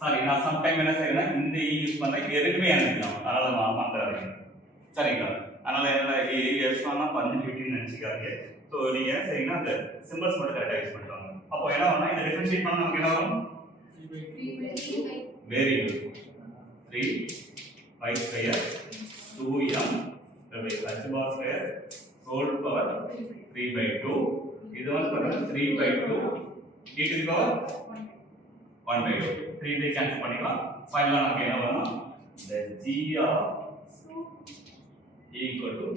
Sorry நான் some time என்ன செய்யறேன்னா இந்த e use பண்றேன், இது எதுக்குமே எனர்ஜி தான், அதனால மாத்தாதீங்க சரிங்களா? அதனால என்ன எஸ்னா பர்மிட்டிவிட்டி நினைச்சுக்காதீங்க. ஸோ நீங்க என்ன செய்யணும், அந்த சிம்பிள்ஸ் மட்டும் கரெக்டாக யூஸ் பண்ணுவாங்க. அப்போ என்ன வரும், இதை டிஃபரன்ஷியேட் பண்ணா நமக்கு என்ன வரும்? Very good. 3 pi square 2m divided by h bar square whole power 3 by 2. இது வந்து பாருங்க 3 by 2 e to the power 1 by 2. 3 இதை கேன்சல் பண்ணிக்கலாம். ஃபைனலா நமக்கு என்ன வரும்? the g of e equal to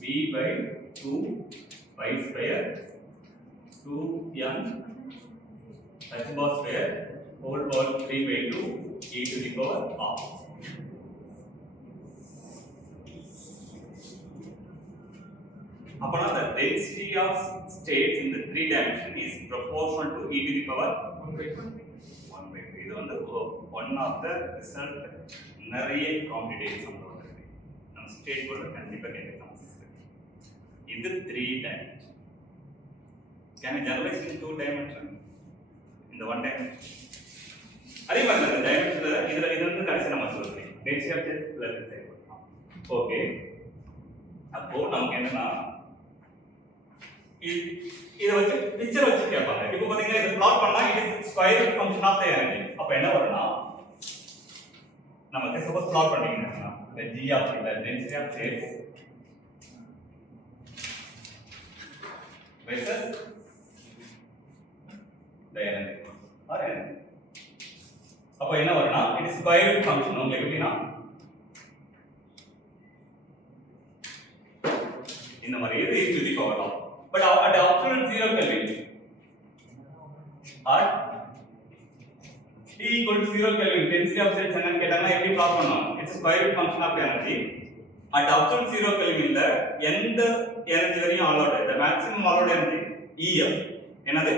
v by 2 pi square 2m h bar square whole power 3 by 2 e to the power half. Upon the density of states in the 3 dimension is proportional to e to the power 1 by 2. இது வந்து one of the result நிறைய competitive எக்ஸாம்ல வந்திருக்கு. நம்ம state போர்ட்ல கண்டிப்பா கேட்கலாம். இது 3 dimension. Can I generalize in 2 dimension? இந்த 1 dimension. அதே மாதிரி இந்த டைமென்ஷன்ல இது வந்து கடைசி நம்ம சொல்றோம். டென்சிட்டி ஆஃப் ஸ்டேட்ஸ் பிளஸ் செய்யலாம். ஓகே. அப்போ நமக்கு என்னன்னா இத வச்சு பிக்சர் வச்சு கேட்பாங்க. இப்போ பாத்தீங்கன்னா இத பிளாட் பண்ணா இது square root function of the energy. அப்ப என்ன வரும்னா நமக்கு சப்போஸ் பிளாட் பண்ணீங்கன்னா the g of the density of states versus the energy or energy. அப்ப என்ன வரும்னா இது ஸ்கொயர் ரூட் ஃபங்க்ஷன். உங்களுக்கு எப்படின்னா இந்த மாதிரி இது e to the power of. But at absolute 0 Kelvin, at t equal to 0 Kelvin, density of states என்னன்னு கேட்டாங்கன்னா எப்படி பிளாட் பண்ணலாம்? It's a square root function of energy. At absolute 0 Kelvin ல எந்த எனர்ஜி வரையும் allowed, the maximum allowed energy EF. என்னது?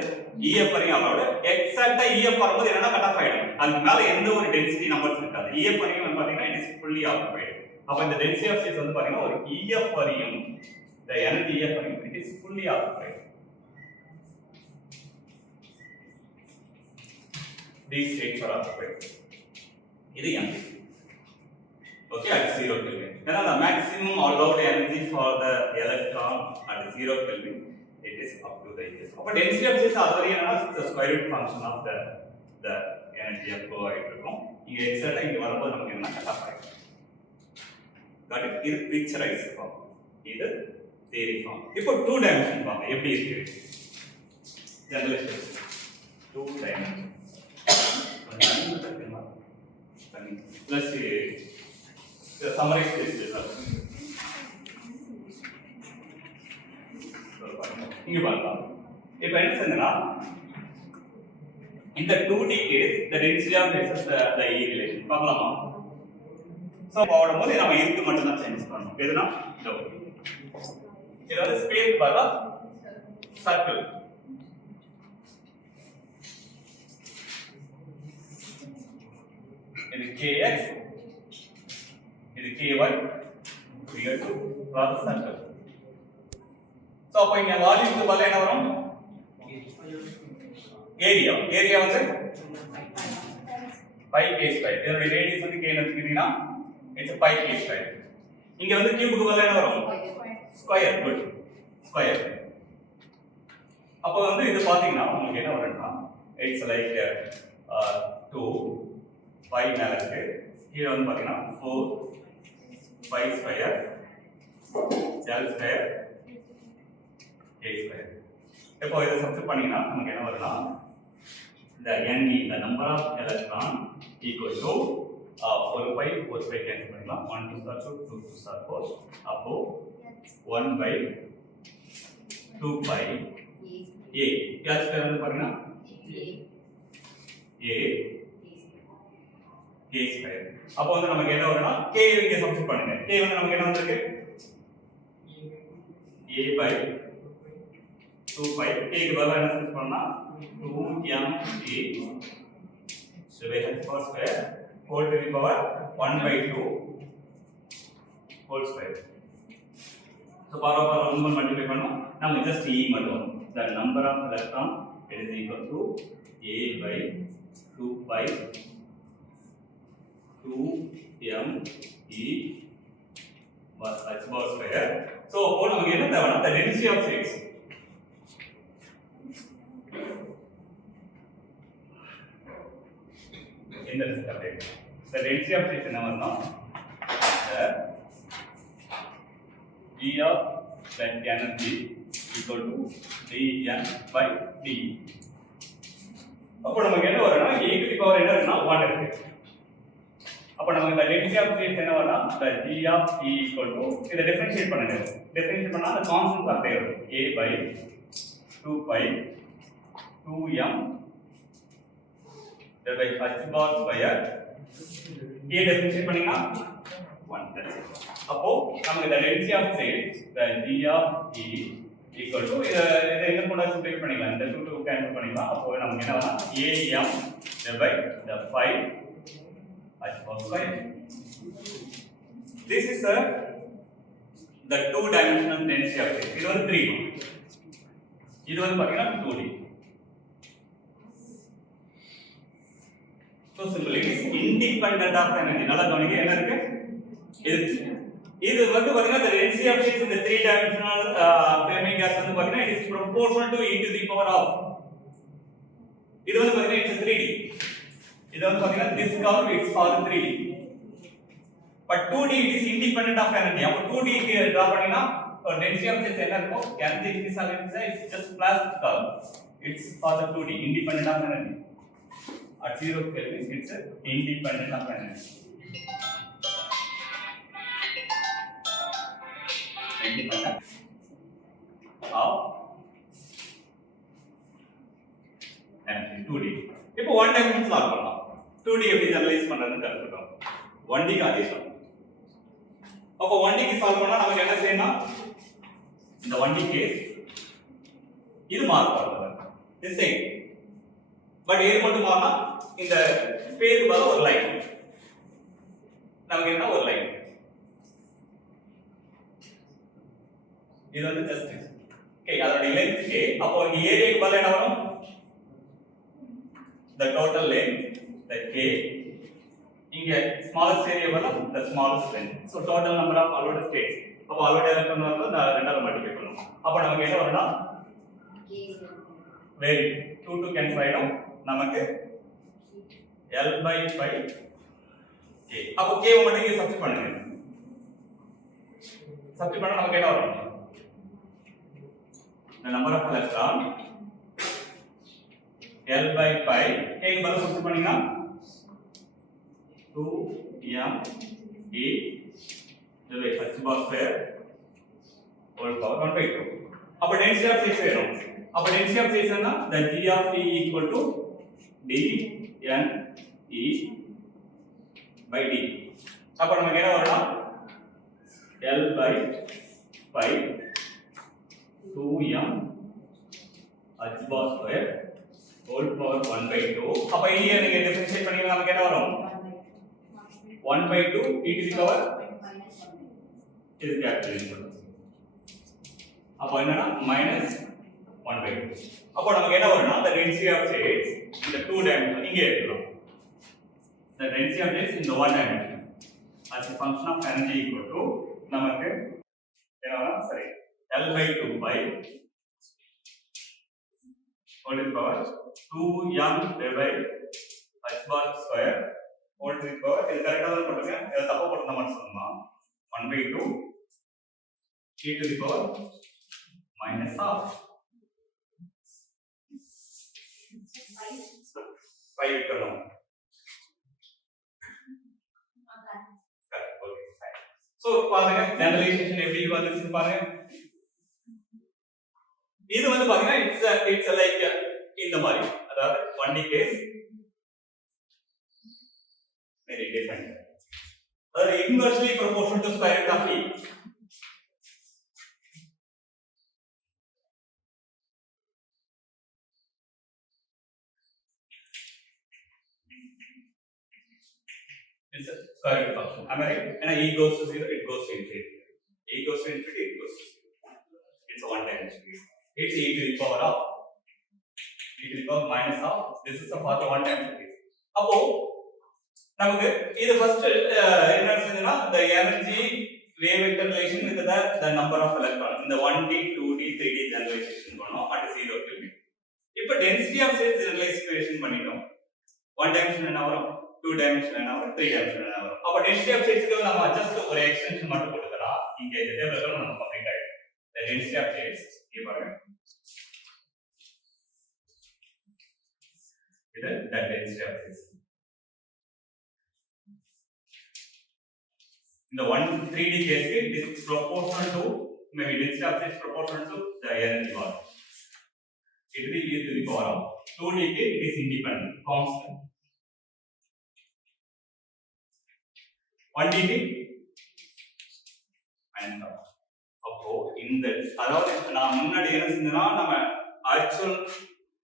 EF வரையும் allowed. எக்ஸாக்ட்டா EF வரும்போது என்னன்னா கட் ஆஃப் ஆயிடும். அதுக்கு மேல எந்த ஒரு டென்சிட்டி நம்பர்ஸ் இருக்காது. EF வரையும் வந்து பாத்தீங்கன்னா it is fully occupied. அப்ப இந்த density of states வந்து பாத்தீங்கன்னா ஒரு EF வரையும் the energy EF it is fully occupied. These states are occupied. This is empty. Okay, at 0 Kelvin. Then the maximum allowed energy for the electron at 0 Kelvin, it is up to the EF. But density of states is the square root function of the energy of provided. Here exactly இங்க வரும்போது நமக்கு என்ன cut off ஆயிடும். Got it? இது picturise form. இது theory form. இப்போ 2 dimension form எப்படி இருக்கு? Generalisation 2 dimension. Let's see the summarize this result. இங்க பாருங்க. இப்போ என்ன செய்யணும்னா இந்த 2D case the density of versus the E relation பார்க்கலாமா? சோ போடும்போது நம்ம இதுக்கு மட்டும் தான் சேஞ்ச் பண்ணனும். எதுனா இது வந்து ஸ்பேஸ் பார்த்தா சர்க்கிள். இது kx, இது ky, here to draw the circle. So அப்ப இங்க வால்யூம்க்கு பதிலா என்ன வரும்? ஏரியா வந்து pi k square. இதோட ரேடியஸ் வந்து k ன்னு வச்சுக்கிட்டீங்கன்னா it's pi k square. இங்க வந்து கியூப்க்கு பதிலா என்ன வரும்? ஸ்கொயர். Good, square. அப்போ வந்து இது பாத்தீங்கன்னா உங்களுக்கு என்ன வரும்னா இட்ஸ் லைக் 2 pi மேல இருக்கு. கீழ வந்து பாத்தீங்கன்னா 4 pi square del square a square. இப்போ இதை சப்ஸ்டிட் பண்ணீங்கன்னா நமக்கு என்ன வரும்னா the n the number of electron equal to 4 pi cancel பண்ணிக்கலாம் 1 2 star 2 2 star 4 அப்போ 1 by 2 pi a क्या स्क्वायर வந்து பாருங்க a k ஸ்கொயர். அப்போ வந்து நமக்கு என்ன வரும்னா k இங்க சப்ஸ்டிட் பண்ணுங்க. k வந்து நமக்கு என்ன வந்திருக்கு a by 2 pi k க்கு பதிலா என்ன சப்ஸ்டிட் பண்ணா 2m a divided by h square whole to the power 1 by 2 whole square. So power of 1 multiply பண்ணா நம்ம just e மட்டும் வரும். The number of electron is equal to a by 2 pi 2m e was h bar square. So அப்போ நமக்கு என்ன தேவைன்னா the density of states இந்த result the density of states என்ன வரும்னா the E of that energy equal to dn by d. அப்போ நமக்கு என்ன வரும்னா a to the power என்ன இருக்குன்னா 1 இருக்கு. அப்போ நமக்கு இந்த density of states என்ன வரும்னா the g of e equal to இத டிஃபரன்ஷியேட் பண்ணுங்க. டிஃபரன்ஷியேட் பண்ணா அந்த கான்ஸ்டன்ட் அப்படியே வரும் a by 2 pi 2m divided by h bar square a differentiate பண்ணீங்கன்னா 1. அப்போ நமக்கு இந்த density of states the g of e equal to இத என்ன கூட சிம்பிளிஃபை பண்ணிக்கலாம். இந்த 2 2 கேன்சல் பண்ணிக்கலாம். அப்போ நமக்கு என்ன வரும்னா am divided by the 5 h bar square. This is the two dimensional density of states. இது வந்து 3D. இது வந்து பாத்தீங்கன்னா 2D. So simple, it is independent of energy. நல்லா கவனிங்க என்ன இருக்கு இது வந்து பாத்தீங்கன்னா the density of states in the three dimensional Fermi gas வந்து பாத்தீங்கன்னா it is proportional to e to the power of. இது வந்து பாத்தீங்கன்னா it's 3D. இது வந்து பாத்தீங்கன்னா this curve is for 3D. But 2D it is independent of energy. அப்ப 2D க்கு டிரா பண்ணினா density of states என்ன இருக்கும்? energy increase ஆகுதுன்னா it's just plus curve. It's for the 2D independent of energy. At 0 Kelvin it's independent of energy. Independent of energy 2D. இப்போ 1 dimension solve பண்ணலாம். 2D எப்படி generalise பண்றதுன்னு கத்துக்கிட்டோம். 1D க்கு அதே தான். அப்போ 1D க்கு சால்வ் பண்ணா நமக்கு என்ன செய்யணும்? இந்த 1D கேஸ் இது மார்க் பண்ணலாம். this same. பட் இது மட்டும் மாறனா இந்த ஸ்பேஸ்க்கு பதிலா ஒரு லைன். நமக்கு என்ன ஒரு லைன். இது வந்து ஜஸ்ட் ஓகே அதோட லெந்த் k. அப்போ இங்க ஏரியாக்கு பதிலா என்ன வரும்? the total length the k. இங்க smallest area பதிலா the smallest length. So total number of allowed states. அப்போ allowed electron வந்து அந்த ரெண்டால மல்டிப்ளை பண்ணனும். அப்போ நமக்கு என்ன வரும்னா very 2 2 கேன்சல் ஆயிடும். நமக்கு L by 5 k. அப்போ k மட்டும் இங்க சப்ஸ்டிட் பண்ணுங்க. சப்ஸ்டிட் பண்ணா நமக்கு என்ன வரும்? the number of electron L by 5 k க்கு பதிலா சப்ஸ்டிட் பண்ணீங்கன்னா 2m e divided by h bar square whole power 1 by 2. அப்ப density of states வேணும். அப்ப density of states என்ன? the g of e equal to d n e by d. அப்ப நமக்கு என்ன வரும்னா L by 5 2m h bar square whole power 1 by 2. அப்ப இங்க நீங்க டிஃபரன்ஷியேட் பண்ணீங்கன்னா நமக்கு என்ன வரும்? 1 by 2 e to the power இது கேபிட்டல். அப்ப என்னன்னா -1 by 2. அப்ப நமக்கு என்ன வரும்னா the density of states in the 2 dimension இங்க எழுதலாம். The density of states in the 1 dimension as a function of energy equal to நமக்கு என்ன வரும்? சரி L by 2 by whole to the power 2m divided by h bar square whole to the power இது கரெக்ட்டா தான் போடுங்க. இத தப்பா போட்டா மட்டும் சொல்லலாம். 1 by 2 e to the power minus half. 5 விட்டுறோம். Correct. Okay, fine. So பாருங்க ஜெனரலைசேஷன் எப்படி வந்துச்சு பாருங்க. இது வந்து பாத்தீங்கன்னா இட்ஸ் லைக் இந்த மாதிரி, அதாவது 1D கேஸ் very different. அதாவது inversely proportional to square root of e. It's a square root function. Am I right? And e goes to 0, it goes to infinity. E goes to infinity, it goes to 0. It's a one dimension. It's e to the power of minus half. This is the first one dimension. அப்போ நமக்கு இது first என்ன செஞ்சனா the energy wave vector relation with the number of electrons இந்த 1D 2D 3D generalization பண்ணோம் at 0 க்கு. இப்போ density of states generalization பண்ணிட்டோம். 1 dimension என்ன வரும், 2 dimension என்ன வரும், 3 dimension என்ன வரும். அப்ப density of states க்கு நம்ம just ஒரு எக்ஸ்டென்ஷன் மட்டும் கொடுத்தா இங்க இந்த டேபிள்ல நம்ம கம்ப்ளீட் ஆயிடும். the density of states இங்க பாருங்க, இது the density of states. இந்த 3D case it is proportional to, maybe density of states proportional to the energy bar. It will e to the power of 2D case it is independent constant. 1D and அப்போ இந்த அதாவது நான் முன்னாடி என்ன செஞ்சேன்னா நம்ம actual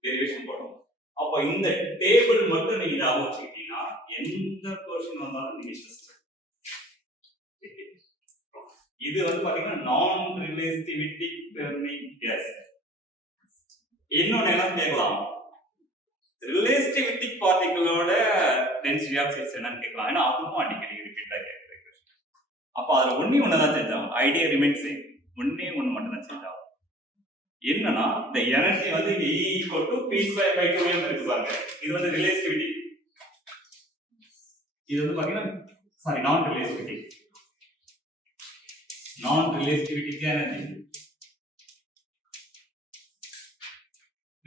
derivation போடணும். அப்போ இந்த டேபிள் மட்டும் நீங்க ஞாபகம் வச்சுக்கிட்டீங்கன்னா எந்த क्वेश्चन வந்தாலும் நீங்க ஜஸ்ட் இது வந்து பாத்தீங்கன்னா நான் ரிலேட்டிவிட்டி ஃபெர்மி கேஸ். இன்னொன்னு என்ன கேட்கலாம், ரிலேட்டிவிட்டி பார்ட்டிகளோட டென்சிட்டி ஆஃப் ஸ்டேட்ஸ் என்னன்னு கேட்கலாம். ஏன்னா அதுவும் அடிக்கடி ரிப்பீட் ஆகி அப்ப அதுல ஒண்ணு தான் செஞ்சோம், ஐடியா ரிமைன்ஸ் சேம், ஒண்ணு மட்டும் தான் செஞ்சோம். என்னன்னா இந்த எனர்ஜி வந்து E = p²/2 இருக்கு பாருங்க. இது வந்து ரிலேட்டிவிட்டி, இது வந்து பாத்தீங்கன்னா சாரி நான் ரிலேட்டிவிட்டி எனர்ஜி.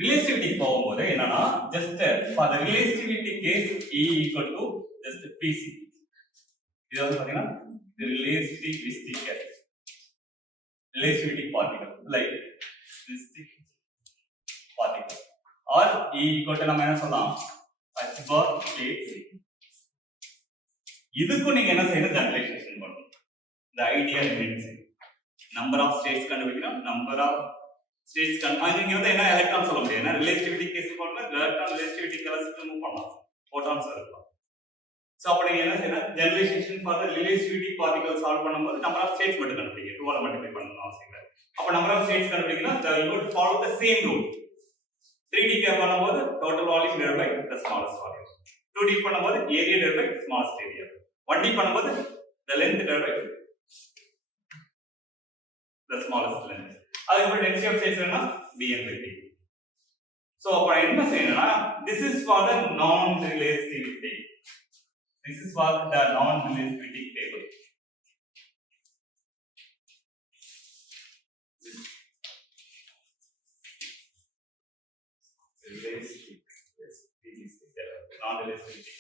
ரிலேட்டிவிட்டி போகும்போது என்னன்னா just for the relativity case E = just pc. இது வந்து பாத்தீங்கன்னா relativity particle like this particle or E = நம்ம என்ன சொல்லலாம் h bar states. இதுக்கு நீங்க என்ன செய்யணும், ஜெனரலைசேஷன் பண்ணணும். the idea remains number of states கண்டுபிடிக்கணும், number of states நீங்க வந்து என்ன எலக்ட்ரான் சொல்ல முடியும், ஏன்னா ரிலேட்டிவிட்டி கேஸ் போறதுல எலக்ட்ரான் ரிலேட்டிவிட்டி கெலாசிட்டி மூவ் பண்ணலாம், ஃபோட்டான்ஸ் இருக்கலாம். சோ அப்ப நீங்க என்ன செய்யணும், generalization for the relativity particle solve பண்ணும்போது நம்பர் ஆஃப் ஸ்டேட்ஸ் மட்டும் கண்டுபிடிங்க, 2 ஆல மல்டிப்ளை பண்ணனும் அவசியம் இல்லை. அப்ப நம்பர் ஆஃப் ஸ்டேட்ஸ் கண்டுபிடிக்கனா you would follow the same rule. 3D கே பண்ணும்போது total volume divided by the smallest volume, 2D பண்ணும்போது area divided by smallest area, 1D பண்ணும்போது the length divided by the smallest length. அதுக்கு density of states என்ன, dn/d. So அப்ப என்ன செய்யணும்னா this is for the non relativity. This is for the non-relativity table. Non-relativity.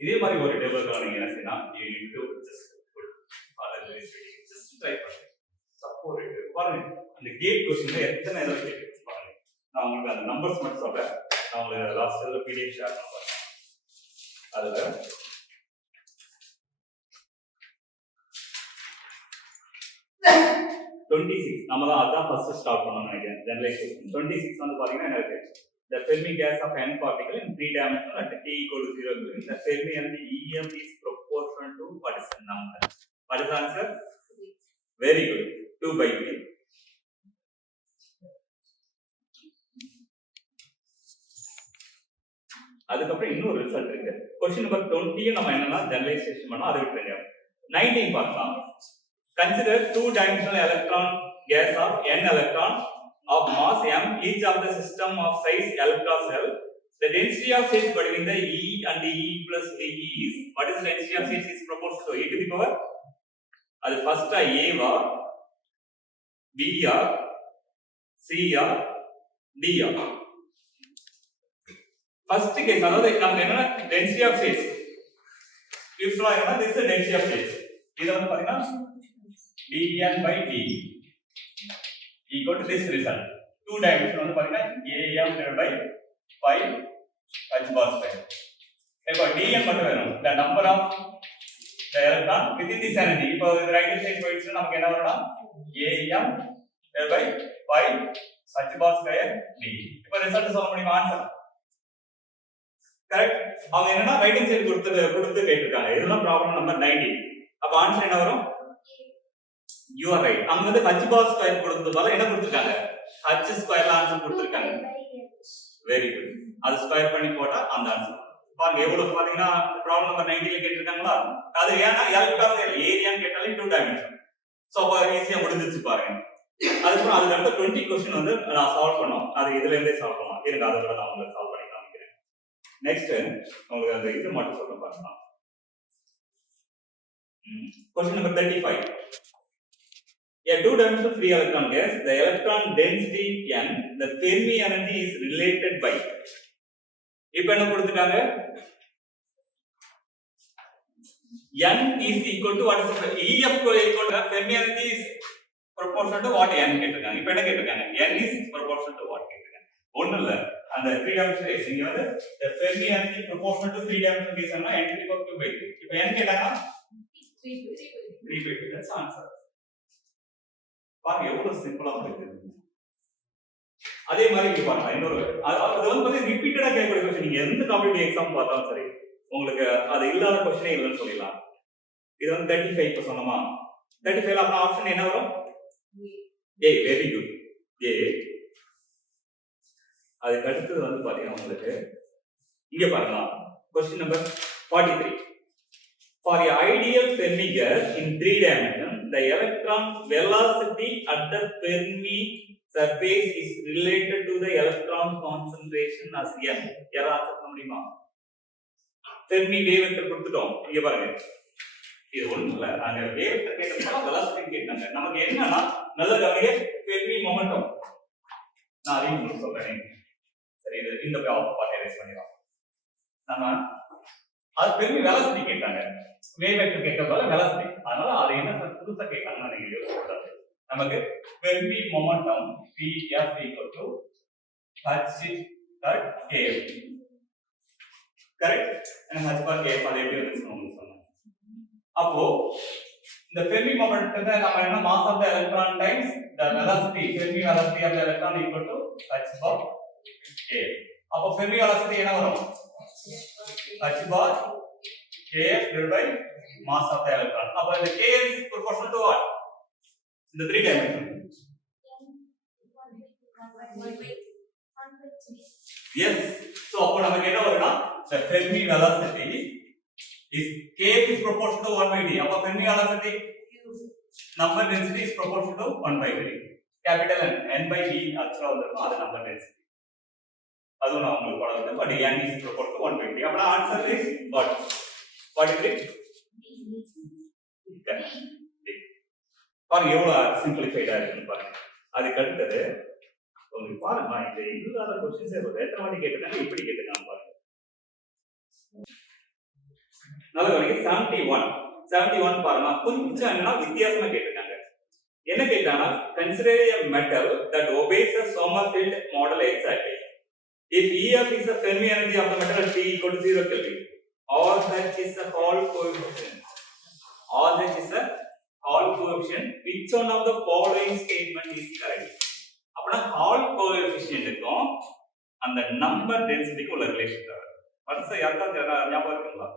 இதே மாதிரி ஒரு table நீங்க என்ன செய்யலாம், you need to just put other relativity, just try பண்ணுங்க. சப்போர்ட் பாருங்க, அந்த கேட் क्वेश्चनல எத்தனை ஏதோ கேட்குது பாருங்க. நான் உங்களுக்கு அந்த நம்பர்ஸ் மட்டும் சொல்றேன், நான் உங்களுக்கு லாஸ்ட்ல PDF ஷேர் பண்றேன். அதுல 26 நம்ம தான் அதான் ஃபர்ஸ்ட் ஸ்டார்ட் பண்ணனும் நினைக்கிறேன். ஜெனரலைசேஷன் 26 வந்து பாத்தீங்கன்னா என்ன இருக்கு, the Fermi gas of n particle in 3 dimensional at t = 0 given the Fermi and the EM is proportional to what is the number. What is the answer? Very good, 2/3. அதுக்கப்புறம் இன்னொரு result இருக்கு. Question number 20 நம்ம என்னன்னா generalisation பண்ணோம், அதை விட்டுருங்க. 19 பார்க்கலாம். Consider two dimensional electron gas of n electrons of mass m, each of the system of size L cross L. The density of states between the E and the E plus the E is, what is the density of states is proportional to e to the power, அது first a வா BR, CR, DR. First case, அதாவது நமக்கு என்ன density of states. Usually என்ன this is the density of states. இது வந்து பாத்தீங்கன்னா dN by d equal to this result. Two dimension வந்து பாத்தீங்கன்னா AM divided by pi h bar square. இப்போ dN மட்டும் வேணும். The number of the electron within this energy. இப்போ right hand side போயிடுச்சுன்னா நமக்கு என்ன வரும்னா AM divided by pi h bar square d. இப்போ ரிசல்ட் சொல்ல முடியுமா ஆன்சர்? கரெக்ட். அவங்க என்னன்னா ரைட் ஹேண்ட் சைடு கொடுத்து கேட்டிருக்காங்க. இதெல்லாம் ப்ராப்ளம் நம்பர் 19. அப்ப ஆன்சர் என்ன வரும்? You are right. அங்க வந்து h bar square கொடுத்ததால என்ன கொடுத்திருக்காங்க? h square ல ஆன்சர் கொடுத்திருக்காங்க. Very good. அது ஸ்கொயர் பண்ணி போட்டா அந்த ஆன்சர். பாருங்க எவ்வளவு பாத்தீங்கன்னா ப்ராப்ளம் நம்பர் 19 ல கேட்டிருக்காங்களா? அது ஏன்னா எலக்ட்ரான் ஏரியான்னு கேட்டாலே 2 டைமென்ஷன். சோ அப்ப ஈஸியா முடிஞ்சிச்சு பாருங்க. அதுக்கு அதுல அடுத்த 20 क्वेश्चन வந்து நான் சால்வ் பண்ணோம். அது இதுல இருந்தே சால்வ் பண்ணலாம். இருங்க அத கூட நான் உங்களுக்கு சால்வ் பண்ணி காமிக்கிறேன். நெக்ஸ்ட் உங்களுக்கு அந்த இது மட்டும் சொல்றேன் பாருங்க. Question number 35. A two-dimensional free electron gas, the electron density n, the Fermi energy is related by. இப்போ என்ன கொடுத்துட்டாங்க? n is equal to what is the EF equal to Fermi energy is proportional to what n கேட்டிருக்காங்க. இப்போ என்ன கேட்டிருக்காங்க? n is proportional to what கேட்டிருக்காங்க. ஒண்ணும் இல்ல. அந்த 3 dimensional case இங்க வந்து the Fermi energy proportional to 3 dimensional case னா n to the power 2/3. இப்போ n கேட்டாங்க 3/3. That's answer. பாருங்க எவ்வளவு சிம்பிளா இருக்கு. அதே மாதிரி இங்க பாருங்க இன்னொரு அது வந்து பாத்தீங்கன்னா ரிப்பீட்டடா கேட்கக்கூடிய क्वेश्चन. நீங்க எந்த காம்படிட்டிவ் எக்ஸாம் பார்த்தாலும் சரி உங்களுக்கு அது இல்லாத क्वेश्चनே இல்லன்னு சொல்லலாம். இது வந்து 35 இப்ப சொன்னோமா? 35 ல அப்ப ஆப்ஷன் என்ன வரும்? A. Very good. A. அதுக்கு அடுத்து வந்து பாத்தீங்கன்னா உங்களுக்கு இங்க பாருங்க question number 43. For a ideal Fermi gas in 3 dimensions, the electron velocity at the Fermi surface is related to the electron concentration as m. யாரா ஆன்சர் பண்ண முடியுமா? Fermi wave vector கொடுத்துட்டோம். இங்க பாருங்க. இது ஒண்ணும் இல்ல. அங்க wave vector கேட்டப்ப velocity கேட்டாங்க. நமக்கு என்னன்னா நல்ல கவனிங்க Fermi momentum. நான் அதையும் உங்களுக்கு சொல்றேன். சரி இது இந்த பார்ட் எரேஸ் பண்ணிடலாம். நம்ம அது Fermi velocity கேட்டாங்க. wave vector கேட்டதால velocity. அதனால அது என்ன புதுசா கேட்காங்கன்னு நீங்க யோசிக்கக்கூடாது. நமக்கு Fermi momentum Pf equal to h at kf. Correct? and h bar kf அது எப்படி வந்துச்சுன்னு உங்களுக்கு சொன்னேன். அப்போ இந்த Fermi momentum நம்ம என்ன mass of the electron times the velocity Fermi velocity of the electron equal to h bar kf. அப்போ Fermi velocity என்ன வரும்? h bar kf divided by mass of the electron. அப்ப இந்த kf is proportional to what? In the 3 dimension. Yes. So அப்ப நமக்கு என்ன வரும்னா the Fermi velocity is kf is proportional to 1/d. அப்ப Fermi velocity number density is proportional to 1/d. Capital N by d actually வந்திருக்கும் அது number density. அது நான் உங்களுக்கு போடல but n is proportional to 1/d. அப்ப answer is what is it? பாருங்க எவ்வளவு சிம்பிளிஃபைடா இருக்குன்னு பாருங்க. அதுக்கு அடுத்தது உங்களுக்கு பாருங்க இந்த இல்லாத क्वेश्चंस எத்தனை வாட்டி கேட்டிருக்காங்க இப்படி கேட்டிருக்காங்க பாருங்க. நல்ல கவனிங்க 71 பாருங்க கொஞ்சம் என்னன்னா வித்தியாசமா கேட்டிருக்காங்க. என்ன கேட்டாங்கன்னா consider a metal that obeys a Sommerfeld model exactly. If EF is the Fermi energy of the metal at T equal to 0 Kelvin, or H is the Hall coefficient, which one of the following statement is correct? அப்பனா Hall coefficient க்கும் அந்த number density க்கு உள்ள relation தான். அடுத்து யாருக்காவது ஞாபகம் இருக்குங்களா?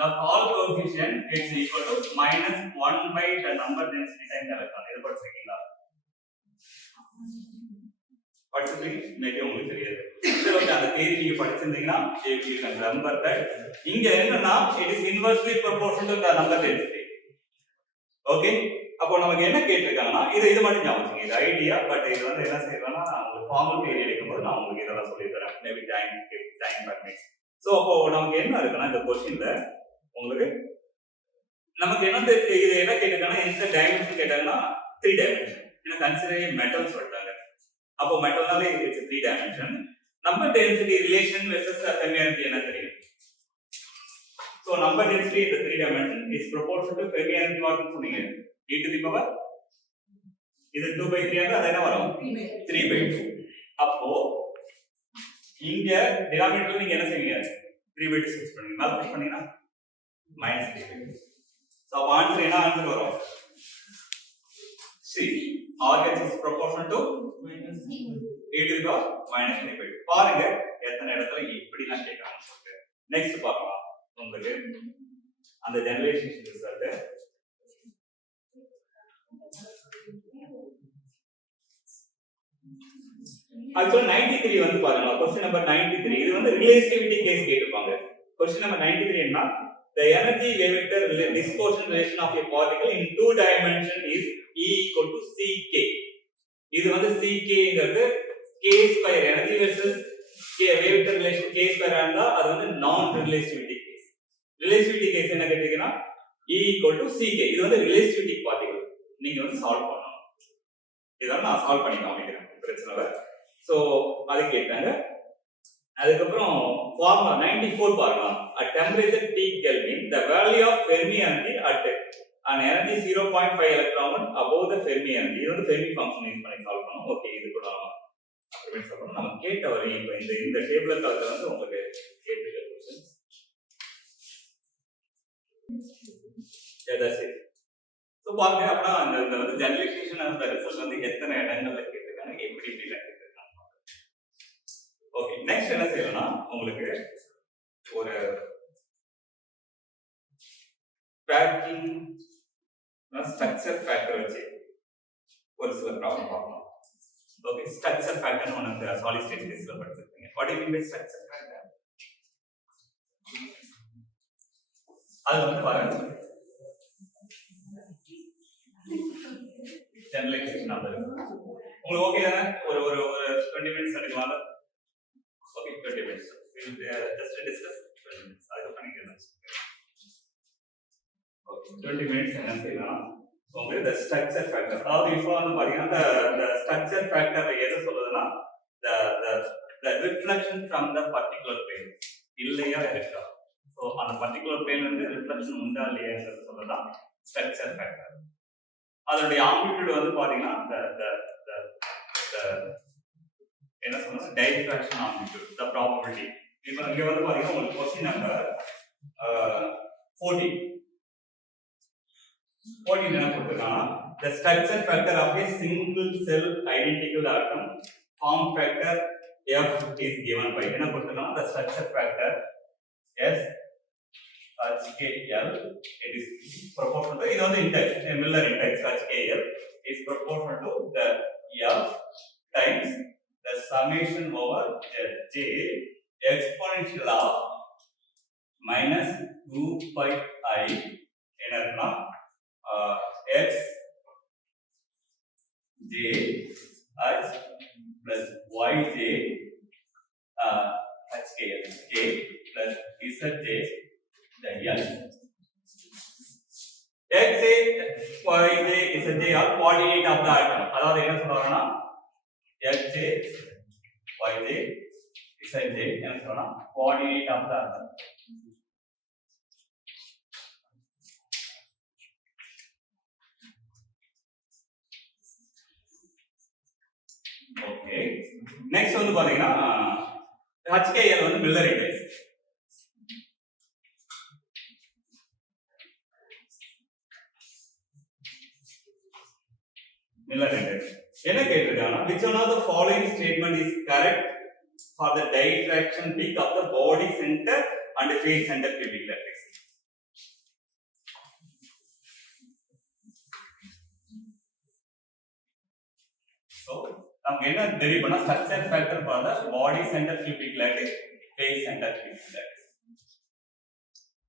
the Hall coefficient is equal to minus 1 by the number density times electron. இது படிச்சிருக்கீங்களா? படிச்சிருக்கீங்க? மேபி உங்களுக்கு தெரியாது. சரி ஓகே அந்த தியரி நீங்க படிச்சிருந்தீங்கன்னா you can remember that. இங்க என்னன்னா it is inversely proportional to the number density. Okay? அப்போ நமக்கு என்ன கேட்டிருக்காங்கன்னா இது மட்டும் ஞாபகம் வச்சுங்க. இது ஐடியா பட் இது வந்து என்ன செய்யறேன்னா உங்களுக்கு ஃபார்மல் தியரி எடுக்கும்போது நான் உங்களுக்கு இதெல்லாம் சொல்லி தரேன். Maybe time permits. சோ அப்போ நமக்கு என்ன இருக்குன்னா இந்த क्वेश्चनல உங்களுக்கு நமக்கு என்ன இது என்ன கேட்டாங்கன்னா எந்த டைமென்ஷன் கேட்டாங்கன்னா 3 டைமென்ஷன். ஏன்னா கன்சிடர் மெட்டல் சொல்றாங்க. அப்போ மெட்டல்னாலே it's 3 dimension. Number density relation versus Fermi என்ன தெரியும். So number density in the 3 dimension is proportional to Fermi energy what சொன்னீங்க e to the power இது 2/3 ஆ அது என்ன வரும் 3/2. அப்போ இங்க டினாமினேட்டர்ல நீங்க என்ன செய்வீங்க 3/2 சப்ஸ்டிட்யூட் பண்ணுவீங்க. மேல புஷ் பண்ணீங்கன்னா -3/2. சோ ஆன்சர் என்ன ஆன்சர் வரும் C. RHS is proportional to e to the power -3/2. பாருங்க எத்தனை இடத்துல இப்படிலாம் கேட்கறாங்க சொல்லிட்டு. நெக்ஸ்ட் பார்க்கலாம். உங்களுக்கு அந்த ஜெனரேஷன் ரிசல்ட் ஆக்சுவலா 93 வந்து பாருங்க. क्वेश्चन நம்பர் 93 இது வந்து ரிலேட்டிவிட்டி கேஸ் கேட்டிருப்பாங்க. क्वेश्चन நம்பர் 93 என்ன the energy wave vector dispersion relation of a particle in two dimension is E equal to ck. இது வந்து ck ங்கிறது k square energy versus k wave vector relation k square இருந்தா அது வந்து நான் relativity case. Relativity case என்ன கேட்டீங்கன்னா E equal to ck. இது வந்து ரிலேட்டிவிட்டி பார்ட்டிகல். நீங்க வந்து சால்வ் பண்ணணும். இத நான் சால்வ் பண்ணி காமிக்கிறேன். பிரச்சனை இல்ல. சோ அது கேட்டாங்க. அதுக்கு அப்புறம் ஃபார்முலா 94 பாருங்க. at temperature T Kelvin the value of Fermi energy at an energy 0.5 electron above the Fermi energy. இது வந்து Fermi function யூஸ் பண்ணி சால்வ் பண்ணனும். ஓகே இது கூட நம்ம அப்புறமே சொல்றோம். நம்ம கேட்ட வரை இப்போ இந்த டேபிள் கலர்ல வந்து உங்களுக்கு கேட்ட क्वेश्चंस that's it. சோ பாருங்க அப்பனா அந்த வந்து ஜெனரலைசேஷன் ஆஃப் தி ரிசல்ட் வந்து எத்தனை இடங்கள்ல கேட்டிருக்காங்க எப்படி கேட்டிருக்காங்க. ஓகே நெக்ஸ்ட் என்ன செய்யலாம்னா உங்களுக்கு ஒரு பேக்கிங் ஸ்ட்ரக்சர் ஃபேக்டர் வச்சு ஒரு சில ப்ராப்ளம் பார்க்கலாம். Okay structure factor one of the solid state கேஸ்ல படிச்சிருக்கீங்க. What do you mean by structure factor? அது வந்து பாருங்க ஜெனரலைசேஷன் ஆஃப் தி உங்களுக்கு ஓகே தானே ஒரு ஒரு 20 மினிட்ஸ் எடுக்கலாம். Okay 20 minutes we will just discuss 20 minutes அதுக்கு பண்ணிக்கலாம். ஓகே 20 மினிட்ஸ் என்ன செய்யலாம் உங்களுக்கு the structure factor அதாவது இப்போ வந்து பாத்தீங்கன்னா the structure factor எது சொல்லுதுன்னா the reflection from the particular plane இல்லையா இருக்கா. சோ அந்த particular plane வந்து ரிஃப்ளெக்ஷன் உண்டா இல்லையாங்கிறது சொல்லலாம் structure factor. அதோட ஆம்ப்ளிட்யூட் வந்து பாத்தீங்கன்னா என்ன சொல்றது டைஃப்ராக்ஷன் ஆம்ப்ளிட்யூட் the probability. இப்போ இங்க வந்து பாத்தீங்கன்னா உங்களுக்கு क्वेश्चन நம்பர் 14 என்ன கொடுத்திருக்காங்க the structure factor of a single cell identical atom form factor f is given by என்ன கொடுத்திருக்காங்க the structure factor s HKL it is proportional to இது வந்து index Miller index HKL is proportional to the f times the summation over j exponential of minus 2 pi I என்னன்னா x j h plus y j HKL k plus zj the L x j y j zj are coordinate of the atom. அதாவது என்ன சொல்றாங்கன்னா x j y j zj என்ன சொல்றாங்கன்னா coordinate of the atom. Okay next வந்து பாத்தீங்கன்னா HKL வந்து Miller index. Miller index என்ன கேட்டிருக்காங்கன்னா which one of the following statement is correct for the diffraction peak of the body center and face center cubic lattice. So நமக்கு என்ன derive பண்ணா structure factor for the body center cubic lattice face center cubic lattice.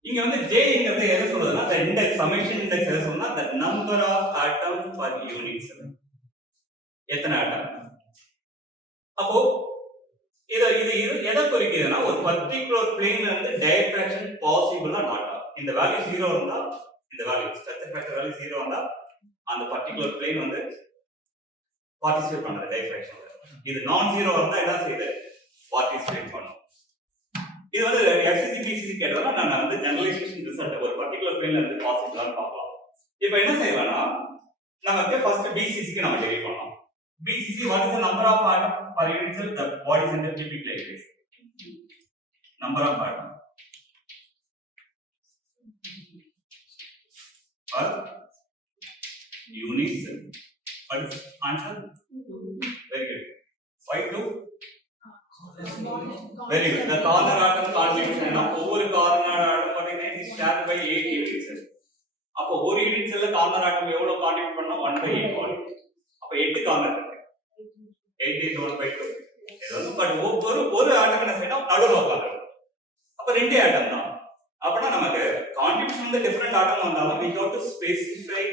இங்க வந்து J ங்கிறது எதை சொல்லுதுன்னா the index summation index எதை சொல்லுதுன்னா the number of atoms per unit cell. எத்தனை ஆட்டம் அப்போ இது எதை குறிக்குதுன்னா ஒரு பர்டிகுலர் பிளேன்ல இருந்து டைரக்ஷன் பாசிபிளா நாட்டா இந்த வேல்யூ 0 இருந்தா இந்த வேல்யூ ஸ்ட்ரக்சர் ஃபேக்டர் வேல்யூ 0 இருந்தா அந்த பர்டிகுலர் பிளேன் வந்து பார்ட்டிசிபேட் பண்ணாது டைரக்ஷன்ல. இது நான் 0 இருந்தா என்ன செய்யுது பார்ட்டிசிபேட் பண்ணும். இது வந்து FCC BCC கேட்டதா நான் வந்து ஜெனரலைசேஷன் ரிசல்ட் ஒரு பர்టిక్యులர் பிளேன்ல இருந்து பாசிபிளான்னு பார்க்கலாம். இப்போ என்ன செய்யலாம்னா நமக்கு ஃபர்ஸ்ட் BCC க்கு நம்ம டெரிவ் பண்ணலாம். BCC what is the number of atom per unit cell the body center cubic like this number of atom per unit cell. What is answer? Very good. Why 2? Very good. The corner atom contribution na over corner atom pathina is shared by 8 unit cells. அப்போ ஒரு unit செல்ல corner ஆட்டம் எவ்வளவு contribute பண்ணா 1/8 volume. அப்ப 8 corner இருக்கு. 8 is 1/2. ஏதாவது but ஒரு ஆட்டம் என்ன செய்யணும் நடுவுல உட்கார்ந்து. அப்ப ரெண்டே ஆட்டம் தான். அப்பனா நமக்கு கான்ட்ரிபியூஷன் வந்து டிஃபரண்ட் ஆட்டம் வந்தாலும் we have to specify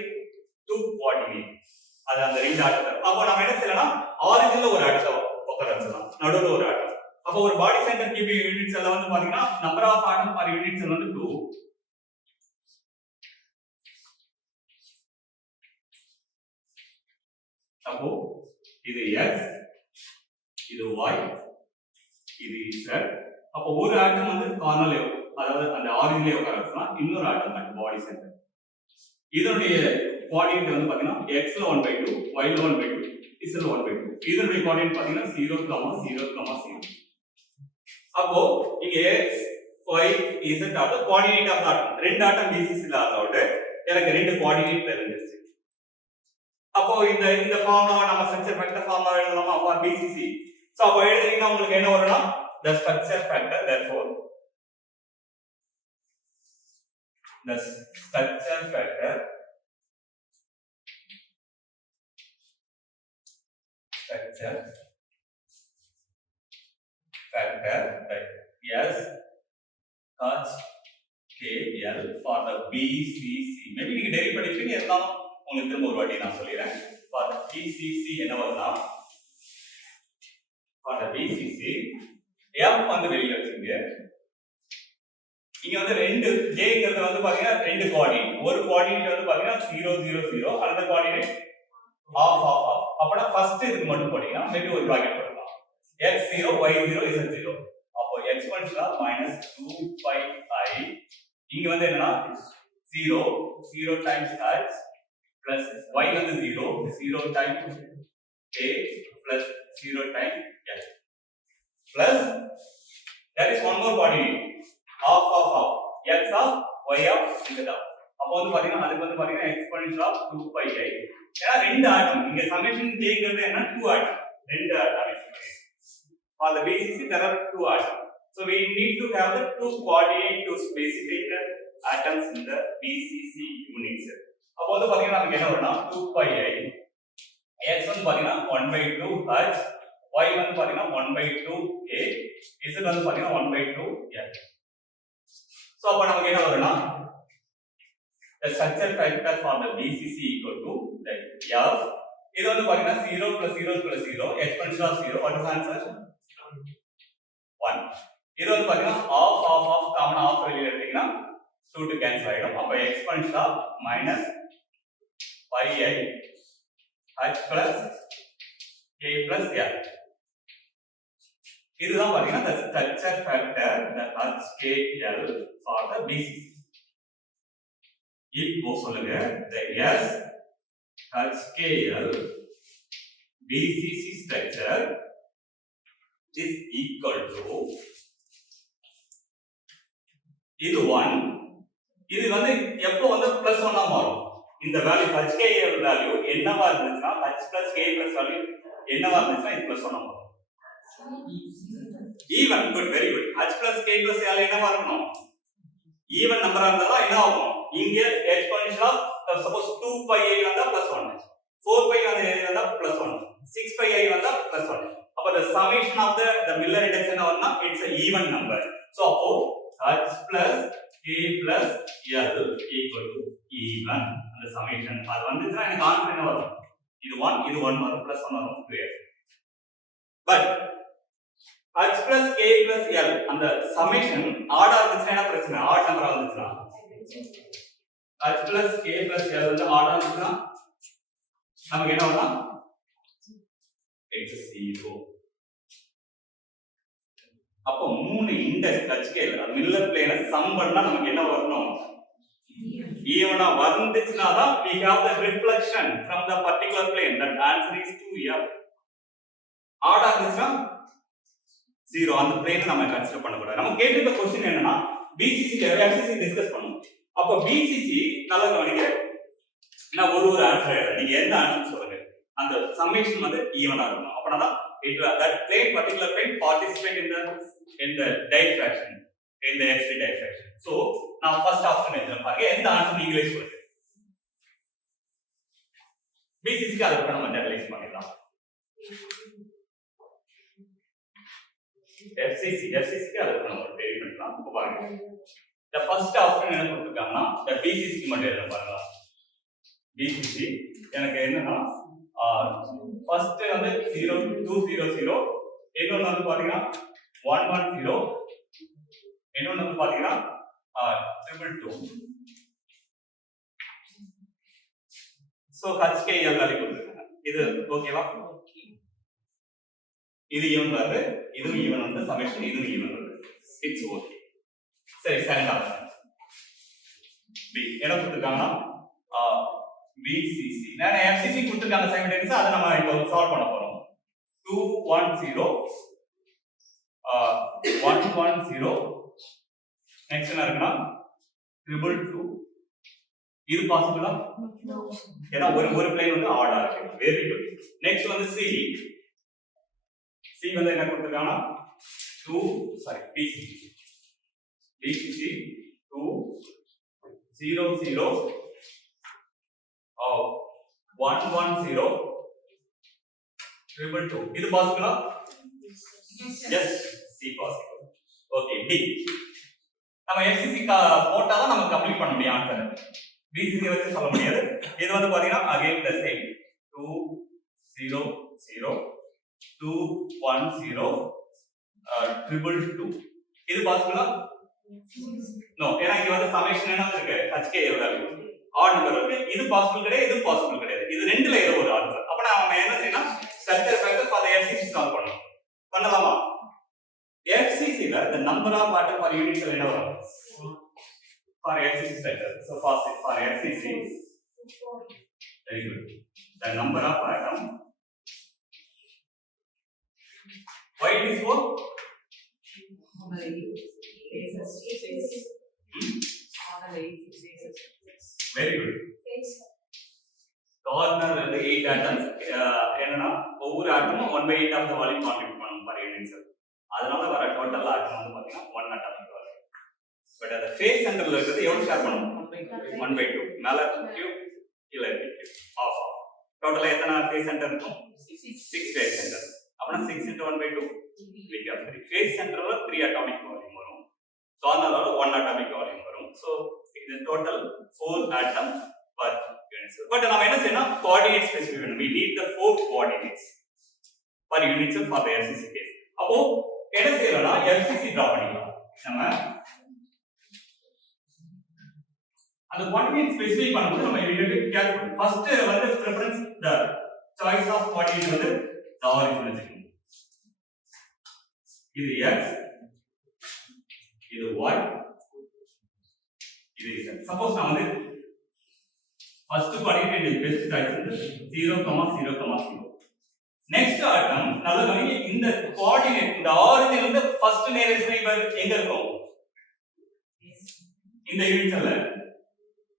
two coordinate. அது அந்த ரெண்டு ஆட்டம். அப்ப நாம என்ன செய்யலாம் ஆரிஜின்ல ஒரு ஆட்டத்தை உட்கார வச்சலாம். நடுவுல ஒரு ஆட்டம். அப்ப ஒரு பாடி சென்டர் கியூபிக் யூனிட் செல்ல வந்து பாத்தீங்கன்னா number of atom per unit cell வந்து 2. அப்போ இது x இது y இது z. அப்போ ஒரு ஆட்டம் வந்து கார்னர்ல அதாவது அந்த ஆரிஜின்ல உட்கார வச்சலாம். இன்னொரு ஆட்டம் அந்த பாடி சென்டர். இதனுடைய கோஆர்டினேட் வந்து பாத்தீங்கன்னா x ல 1/2 y ல 1/2 z ல 1/2. இதனுடைய கோஆர்டினேட் பாத்தீங்கன்னா 0, 0, 0. அப்போ இங்க x y z ஆக கோஆர்டினேட் ஆஃப் ஆட்டம் ரெண்டு ஆட்டம் BCC ல ஆனோட எனக்கு ரெண்டு கோஆர்டினேட் தெரிஞ்சிருச்சு. அப்போ இந்த ஃபார்முலா நம்ம ஸ்ட்ரக்சர் ஃபேக்டர் ஃபார்முலா எழுதலாமா ஃபார் BCC. சோ அப்போ எழுதுறீங்கன்னா உங்களுக்கு என்ன வரும்னா the structure factor therefore the structure factor yes cos KL for the BCC. maybe நீங்க டெரிவ் பண்ணிருப்பீங்க இருந்தாலும் உங்களுக்கு திரும்ப ஒரு வாட்டி நான் சொல்லிறேன். for the BCC என்ன வரும்னா for the BCC f வந்து வெளியில வச்சிருங்க. இங்க வந்து ரெண்டு jங்கிறது வந்து பாத்தீங்கன்னா ரெண்டு கோஆர்டினேட். ஒரு கோஆர்டினேட் வந்து பாத்தீங்கன்னா 0, 0, 0 அடுத்த கோஆர்டினேட் half half half. அப்பனா ஃபர்ஸ்ட் இதுக்கு மட்டும் போடினா மேபி ஒரு பிராக்கெட் போடலாம். x0 y0 z0. அப்போ எக்ஸ்போனன்ஷியல் ஆஃப் -2πi இங்க வந்து என்னன்னா 0 0 times h plus y வந்து 0 0 times a plus 0 times l plus there is one more coordinate half half half x of y of z of. அப்போ வந்து பாத்தீங்கன்னா அதுக்கு வந்து பாத்தீங்கன்னா எக்ஸ்போனன்ஷியல் ஆஃப் 2πi. ஏன்னா ரெண்டு ஆட்டம் இங்க சமேஷன் jங்கிறது என்ன 2 ஆட்டம் ரெண்டு ஆட்டம். For the BCC there are two atoms. So we need to have the two coordinate to specify the atoms in the BCC unit cell. அப்போ வந்து பாத்தீங்கன்னா நமக்கு என்ன வரும்னா 2πi x வந்து பாத்தீங்கன்னா 1/2h y வந்து பாத்தீங்கன்னா 1/2a z வந்து பாத்தீங்கன்னா 1/2l. சோ அப்ப நமக்கு என்ன வரும்னா the structure factor for the BCC equal to the f. இது வந்து பாத்தீங்கன்னா 0 plus 0 plus 0 exponential of 0. What is the answer? 1. இது வந்து பாத்தீங்கன்னா half half half common half வெளியில எடுத்தீங்கன்னா 2 to cancel ஆயிடும். அப்ப exponential of minus pi I h plus k plus l. இதுதான் பாத்தீங்கன்னா the structure factor the h k l for the BCC. இப்போ சொல்லுங்க the s h k l BCC structure is equal to இது 1 இது வந்து எப்போ வந்து +1 ஆ மாறும். இந்த வேல்யூ HKL வேல்யூ என்னவா இருந்துச்சுன்னா h plus k plus value என்னவா இருந்துச்சுன்னா இது +1 ஆ மாறும். Even good very good h plus k plus l என்னவா இருக்கணும் ஈவன் நம்பரா இருந்தா என்ன ஆகும் இங்க எக்ஸ்போனன்ஷியல் ஆஃப் சப்போஸ் 2πi வந்தா +1 4πi வந்தா +1 6πi வந்தா +1. அப்ப the summation of the Miller index என்ன வரும்னா it's a even number. So அப்போ h plus k plus l equal to even அந்த summation அது வந்துச்சுனா எனக்கு ஆன்சர் என்ன வரும் இது 1 இது 1 வரும் +1 வரும் 2. but h plus k plus l அந்த சமேஷன் ஆடா இருந்துச்சுன்னா என்ன பிரச்சனை ஆட் நம்பரா வந்துச்சுனா h plus k plus l வந்து ஆடா இருந்துச்சுன்னா நமக்கு என்ன வரும் it's 0 அப்போ மூணு இண்டெக்ஸ் hk மில்லர் பிளேனை சம் பண்ணா நமக்கு என்ன வரணும் ஈவனா வந்துச்சுனா தான் we have the reflection from the particular plane that answer is 2f ஆடா இருந்துச்சுன்னா 0 அந்த பிளேனை நம்ம கன்சிடர் பண்ண கூடாது நம்ம கேட்டிருக்க क्वेश्चन என்னன்னா BCC FCC டிஸ்கஸ் பண்ணுவோம் அப்போ BCC நல்லா கவனிங்க நான் ஒரு ஆன்சர் நீங்க எந்த ஆன்சர் சொல்லுங்க அந்த சம்மேஷன் வந்து ஈவனா இருக்கணும் அப்பனா it that plane particular plane participate in the diffraction in the x diffraction so நான் ஃபர்ஸ்ட் ஆப்ஷன் எழுதுறேன் பாருங்க எந்த ஆன்சர் நீங்களே சொல்லுங்க BCC க்கு அத நம்ம ஜெனரலைஸ் பண்ணிடலாம் FCC க்கு அத நம்ம டெரிவ் பண்ணலாம் இப்போ பாருங்க the first option என்ன கொடுத்திருக்காங்கன்னா the BCC க்கு மட்டும் எழுதுறேன் பாருங்க BCC எனக்கு என்னன்னா ஃபர்ஸ்ட் வந்து 0200 இன்னொன்னு வந்து பாத்தீங்கன்னா 110 இன்னொன்னு வந்து பாத்தீங்கன்னா 222 சோ HKL வேல்யூ கொடுத்திருக்காங்க இது ஓகேவா இது ஈவன் வருது இதுவும் ஈவன் வந்து சமேஷன் இதுவும் ஈவன் வருது இட்ஸ் ஓகே சரி செகண்ட் ஆப்ஷன் பி என்ன கொடுத்திருக்காங்கன்னா BCC நான் FCC கொடுத்திருக்காங்க சைமல்டேனியஸா அதை நம்ம இப்போ சால்வ் பண்ண போறோம் 210 110 நெக்ஸ்ட் என்ன இருக்குன்னா 222 இது பாசிபிளா ஏன்னா ஒரு பிளேன் வந்து ஆடா இருக்கு வெரி குட் நெக்ஸ்ட் வந்து C வந்து என்ன கொடுத்திருக்காங்கன்னா BCC 200 110 222 இது பாசிபிளா yes C possible okay D நம்ம FCC போட்டா தான் நம்ம கம்ப்ளீட் பண்ண முடியும் ஆன்சர் BCC வச்சு சொல்ல முடியாது இது வந்து பாத்தீங்கன்னா again the same 200 210 222 இது பாசிபிளா நோ ஏன்னா இங்க வந்து சமேஷன் என்ன இருக்கு HKL வேல்யூ ஆட் நம்பர் இருக்கு இது பாசிபிள் கிடையாது இது பாசிபிள் கிடையாது இது ரெண்டுல ஏதோ ஒரு ஆன்சர் அப்ப நாம என்ன செய்யணும் structure factor for FCC solve பண்ணலாமா FCC ல the number of atom per unit cell என்ன வரும் for FCC structure so for FCC very good the number of atom why it is 4 very good corner வந்து 8 atoms என்னன்னா ஒவ்வொரு ஆட்டமும் 1/8 of the volume contribute பண்ணும் per unit cell அதனால வர total ஆட்டம் வந்து பாத்தீங்கன்னா 1 atom வரும் பட் அந்த ஃபேஸ் சென்டர்ல இருக்குது எவ்வளவு ஷேர் பண்ணும் 1/2 மேல கியூ கீழ இருக்கு ஆஃப் டோட்டலா எத்தனை ஃபேஸ் சென்டர் இருக்கும் 6 ஃபேஸ் சென்டர் அப்பனா 6 into 1/2 we have 3 ஃபேஸ் சென்டர்ல 3 atomic volume வரும் கார்னர்ல 1 atomic volume வரும் சோ இது total 4 atom per unit cell but நாம என்ன செய்யணும் கோஆர்டினேட் ஸ்பெசிஃபை பண்ணணும் we need the 4 coordinates per unit cell for the FCC case அப்போ என்ன செய்யறோம்னா FCC டிரா பண்ணிக்கலாம் நம்ம அந்த கோஆர்டினேட் ஸ்பெசிஃபை பண்ணும்போது நம்ம இமிடியேட்லி கேல்குலேட் ஃபர்ஸ்ட் வந்து reference the choice of coordinate வந்து the origin வச்சுக்கணும் இது x இது y இது z சப்போஸ் நான் வந்து first coordinate is best choice வந்து 0, 0, 0 நெக்ஸ்ட் ஆட்டம் நல்ல கவனிங்க இந்த கோஆர்டினேட் இந்த ஆரிஜின் வந்து ஃபர்ஸ்ட் நியரஸ்ட் நெய்பர் எங்க இருக்கும் இந்த யூனிட் செல்ல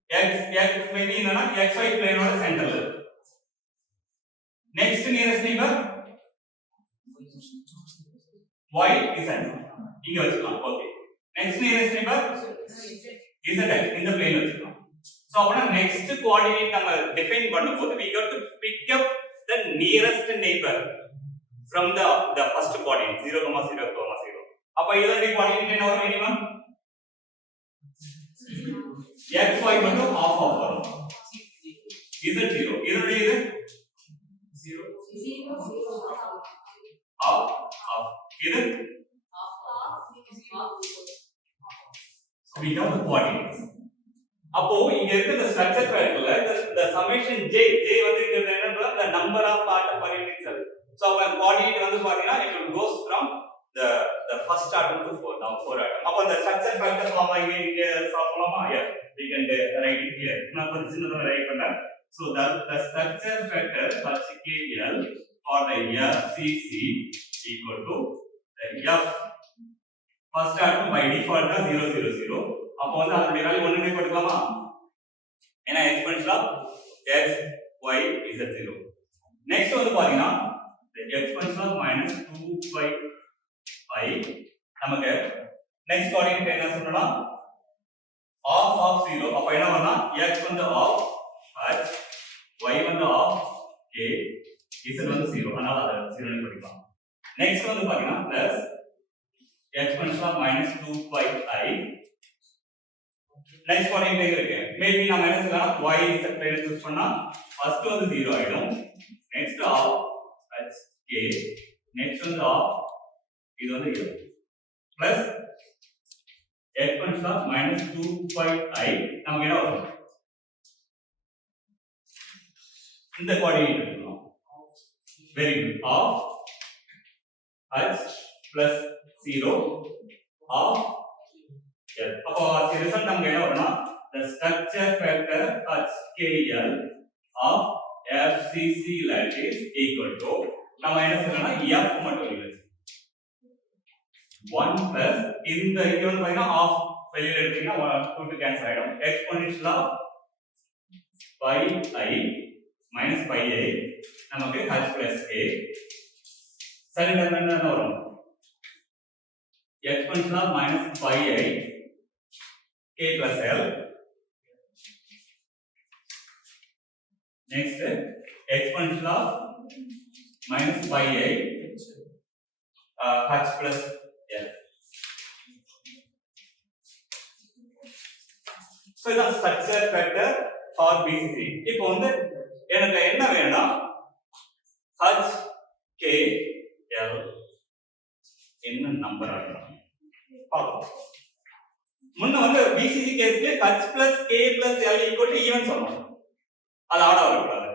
x மேபி என்னன்னா xy பிளேனோட சென்டர்ல இருக்கு next nearest neighbour y is இங்க வச்சுக்கலாம் okay next nearest neighbour z இந்த பிளேன் வச்சுக்கலாம் சோ அப்பனா நெக்ஸ்ட் கோஆர்டினேட் நம்ம டிஃபைன் பண்ணும்போது we got to pick up the nearest neighbor from the first coordinate 0, 0, 0 அப்ப இதோட கோஆர்டினேட் என்ன வரும் மினிமம் xy மட்டும் half வரும் z 0 இதோட இது 0 half இது we have the coordinates. அப்போ இங்க இருக்க இந்த ஸ்ட்ரக்சர் ஃபேக்டர்ல இந்த summation j வந்து இங்க என்னன்னா the number of part per unit itself. So அப்ப coordinate வந்து பாத்தீங்கன்னா it will goes from the first atom to fourth atom. அப்ப அந்த ஸ்ட்ரக்சர் ஃபேக்டர் ஃபார்ம் இங்க சால்வ் பண்ணலாமா? Yeah, we can write it here. நான் கொஞ்சம் சின்னதா ரைட் பண்றேன். So the structure factor HKL for the FCC equal to the F first atom by default 0 0 0. அப்போ வந்து அதோட வேல்யூ ஒண்ணுமே போட்டுக்கலாமா? ஏன்னா exponential of x y z 0. Next வந்து பாத்தீங்கன்னா எக்ஸ்போனன்ஷியல் ஆஃப் -2 i நமக்கு நெக்ஸ்ட் கோஆர்டினேட் என்ன சொல்லலாம்? half of 0. அப்ப என்ன வரனா x வந்து half h y வந்து half k z வந்து 0. அதனால அத 0 னு போட்டுக்கலாம். நெக்ஸ்ட் வந்து பாத்தீங்கன்னா plus exponential of -2 i. next coordinate எங்க இருக்கு? மேபி நாம என்ன செய்யலாம்? y is a plane use பண்ணா ஃபர்ஸ்ட் வந்து 0 ஆயிடும். Next half h k next வந்து half இது வந்து 0 பிளஸ் exponential of -2 i நமக்கு என்ன வரும்? இந்த கோஆர்டினேட் எடுத்துக்கலாம். Very good. half h plus 0 of L. அப்போ அந்த ரிசல்ட் நமக்கு என்ன வரும்னா the structure factor HKL of FCC lattice equal to நம்ம என்ன சொல்லணும்னா F மட்டும் இல்லை 1 plus இந்த இங்க வந்து பாத்தீங்கன்னா half வெளியில எடுத்தீங்கன்னா 2 க்கு கேன்சல் ஆயிடும். exponential of pi i minus pi i நமக்கு h plus k second term என்ன வரும்? exponential of minus pi i k plus l. Next exponential of minus pi i h plus l. So இதான் structure factor for BCC. இப்போ வந்து எனக்கு என்ன வேணும்னா h k l என்ன நம்பர் ஆகணும் பாப்போம். முன்ன வந்து BCC கேஸ்க்கு h plus k plus l equal to even சொல்லணும். அது ஆடா வரக்கூடாது.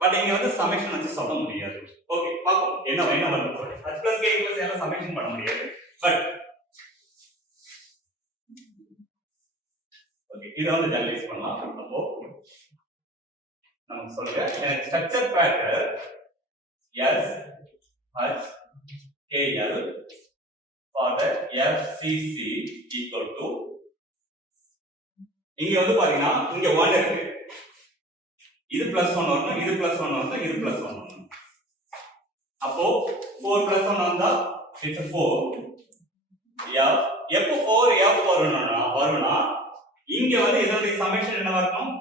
பட் இங்க வந்து சமேஷன் வச்சு சொல்ல முடியாது. ஓகே பாப்போம் என்ன வருது சொல்றேன். h plus k plus l summation பண்ண முடியாது. பட் ஓகே இத வந்து ஜெனரலைஸ் பண்ணலாம். அப்போ நமக்கு சொல்லுங்க structure factor s h k l for the FCC equal to இங்க வந்து பாத்தீங்கன்னா இங்க 1 இருக்கு. இது +1 வரணும், இது +1 வரணும், இது +1 வரணும். அப்போ 4 + 1 வந்தா it's 4. f எப்போ 4 f வரும்னா இங்க வந்து இதோட சமேஷன் என்ன வரணும்?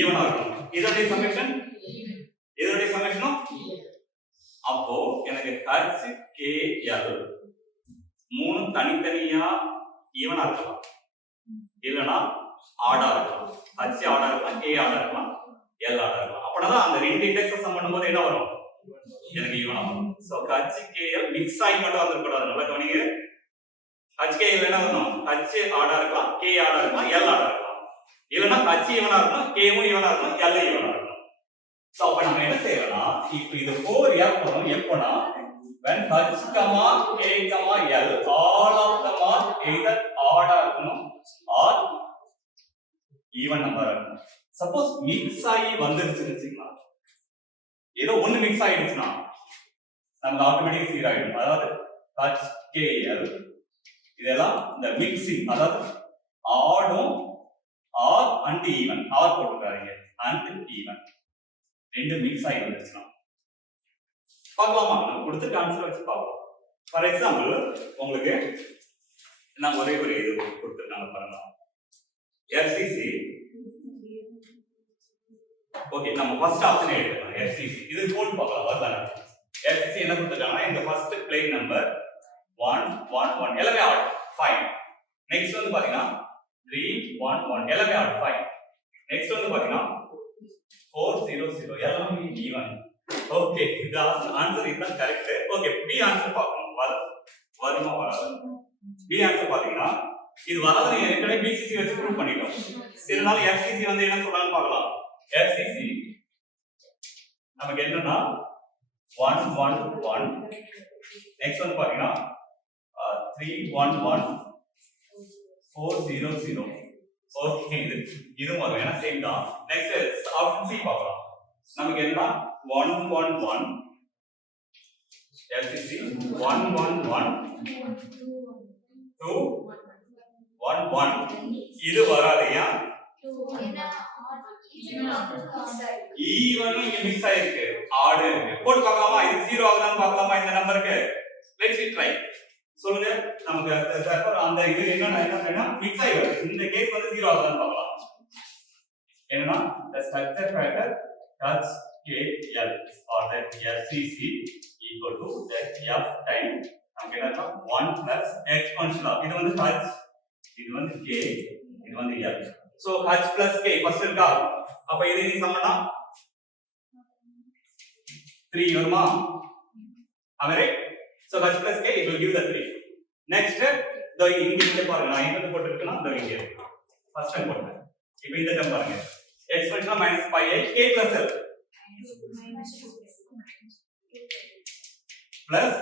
ஈவனா இருக்கணும். இதோட சமேஷன் அப்போ எனக்கு h k l மூணு தனித்தனியா ஈவனா இருக்கலாம் இல்லனா ஆடா இருக்கலாம். h ஆடா இருக்கலாம், k ஆடா இருக்கலாம், l ஆடா இருக்கலாம். அப்பதான் அந்த ரெண்டு இண்டெக்ஸஸ் சம் பண்ணும்போது என்ன வரும்? எனக்கு ஈவனா வரும். So h k l mix ஆகி மட்டும் வந்துட கூடாது. நல்லா கவனிங்க. h k l என்ன வரணும்? h ஆடா இருக்கலாம், k ஆடா இருக்கலாம், l ஆடா இருக்கலாம். இல்லனா h ஈவனா இருக்கலாம், k வும் ஈவனா இருக்கலாம், l ஈவனா இருக்கலாம். சோ அப்ப நம்ம என்ன செய்யலாம்? இப்போ இது 4f வரும் எப்போனா when h, k, l all of them are either odd இருக்கணும் or even number இருக்கணும். சப்போஸ் மிக்ஸ் ஆகி வந்துருச்சுன்னு வச்சுக்கலாம். ஏதோ ஒன்னு மிக்ஸ் ஆயிடுச்சுனா நமக்கு ஆட்டோமேட்டிக்கா சீர் ஆயிடும். அதாவது h, k, l இதெல்லாம் இந்த மிக்சிங் அதாவது ஆடும் or and even or போட்டுறாதீங்க and even ரெண்டு மிக்ஸ் ஆகி வந்துருச்சுனா பார்க்கலாமா? நம்ம கொடுத்த ஆன்சர் வச்சு பார்ப்போம். ஃபார் எக்ஸாம்பிள் உங்களுக்கு நான் ஒரே ஒரு இது கொடுத்துருக்காங்க பாருங்க. FCC ஓகே நம்ம ஃபர்ஸ்ட் ஆப்ஷன் எடுத்துக்கலாம். FCC இது போட்டு பார்க்கலாம். வரலாம். FCC என்ன கொடுத்துருக்காங்கன்னா இந்த ஃபர்ஸ்ட் பிளேன் நம்பர் 1 1 1 எல்லாமே ஆட் ஃபைன். நெக்ஸ்ட் வந்து பாத்தீங்கன்னா 3 1 1 எல்லாமே ஆட் ஃபைன். நெக்ஸ்ட் வந்து பாத்தீங்கன்னா 4 0 0 எல்லாமே ஈவன். ஓகே இந்த ஆன்சர் இதுதான் கரெக்ட். ஓகே பி ஆன்சர் பார்க்கணும். வருமா வராது பி ஆன்சர் பாத்தீங்கன்னா இது வராது ஏற்கனவே பிசிசி வச்சு ப்ரூவ் பண்ணிட்டோம் இருந்தாலும் எஃப்சிசி வந்து என்ன சொல்றாங்கன்னு பார்க்கலாம் எஃப்சிசி நமக்கு என்னன்னா 111 நெக்ஸ்ட் வந்து பாத்தீங்கன்னா 311 400 ஓகே இது வரும் ஏன்னா சேம் தான் நெக்ஸ்ட் ஆப்ஷன் சி பார்க்கலாம் நமக்கு என்ன 111 FCC 111 211 இது வராதையா ஈவன் இங்க மிக்ஸ் ஆயிருக்கு ஆட் இருக்கு போட்டு பார்க்கலாமா இது 0 ஆகுதான்னு பார்க்கலாமா இந்த நம்பருக்கு லெட்ஸ் ட்ரை சொல்லுங்க நமக்கு அந்த இது என்ன மிக்ஸ் ஆகி வருது இந்த கேஸ் வந்து 0 ஆகுதான்னு பார்க்கலாம் என்னன்னா the structure factor touch KL or that FCC equal to that F time நமக்கு என்னன்னா 1 plus exponential of இது வந்து h இது வந்து k இது வந்து L so h plus k first இருக்கா அப்ப இது நீ சமனா 3 வருமா அவரே so h plus k it will give the 3 next the இங்க பாருங்க நான் எங்க போட்டுருக்கேன்னா the இங்க first டைம் போடுறேன் இப்போ இந்த டைம் பாருங்க exponential minus pi k plus L plus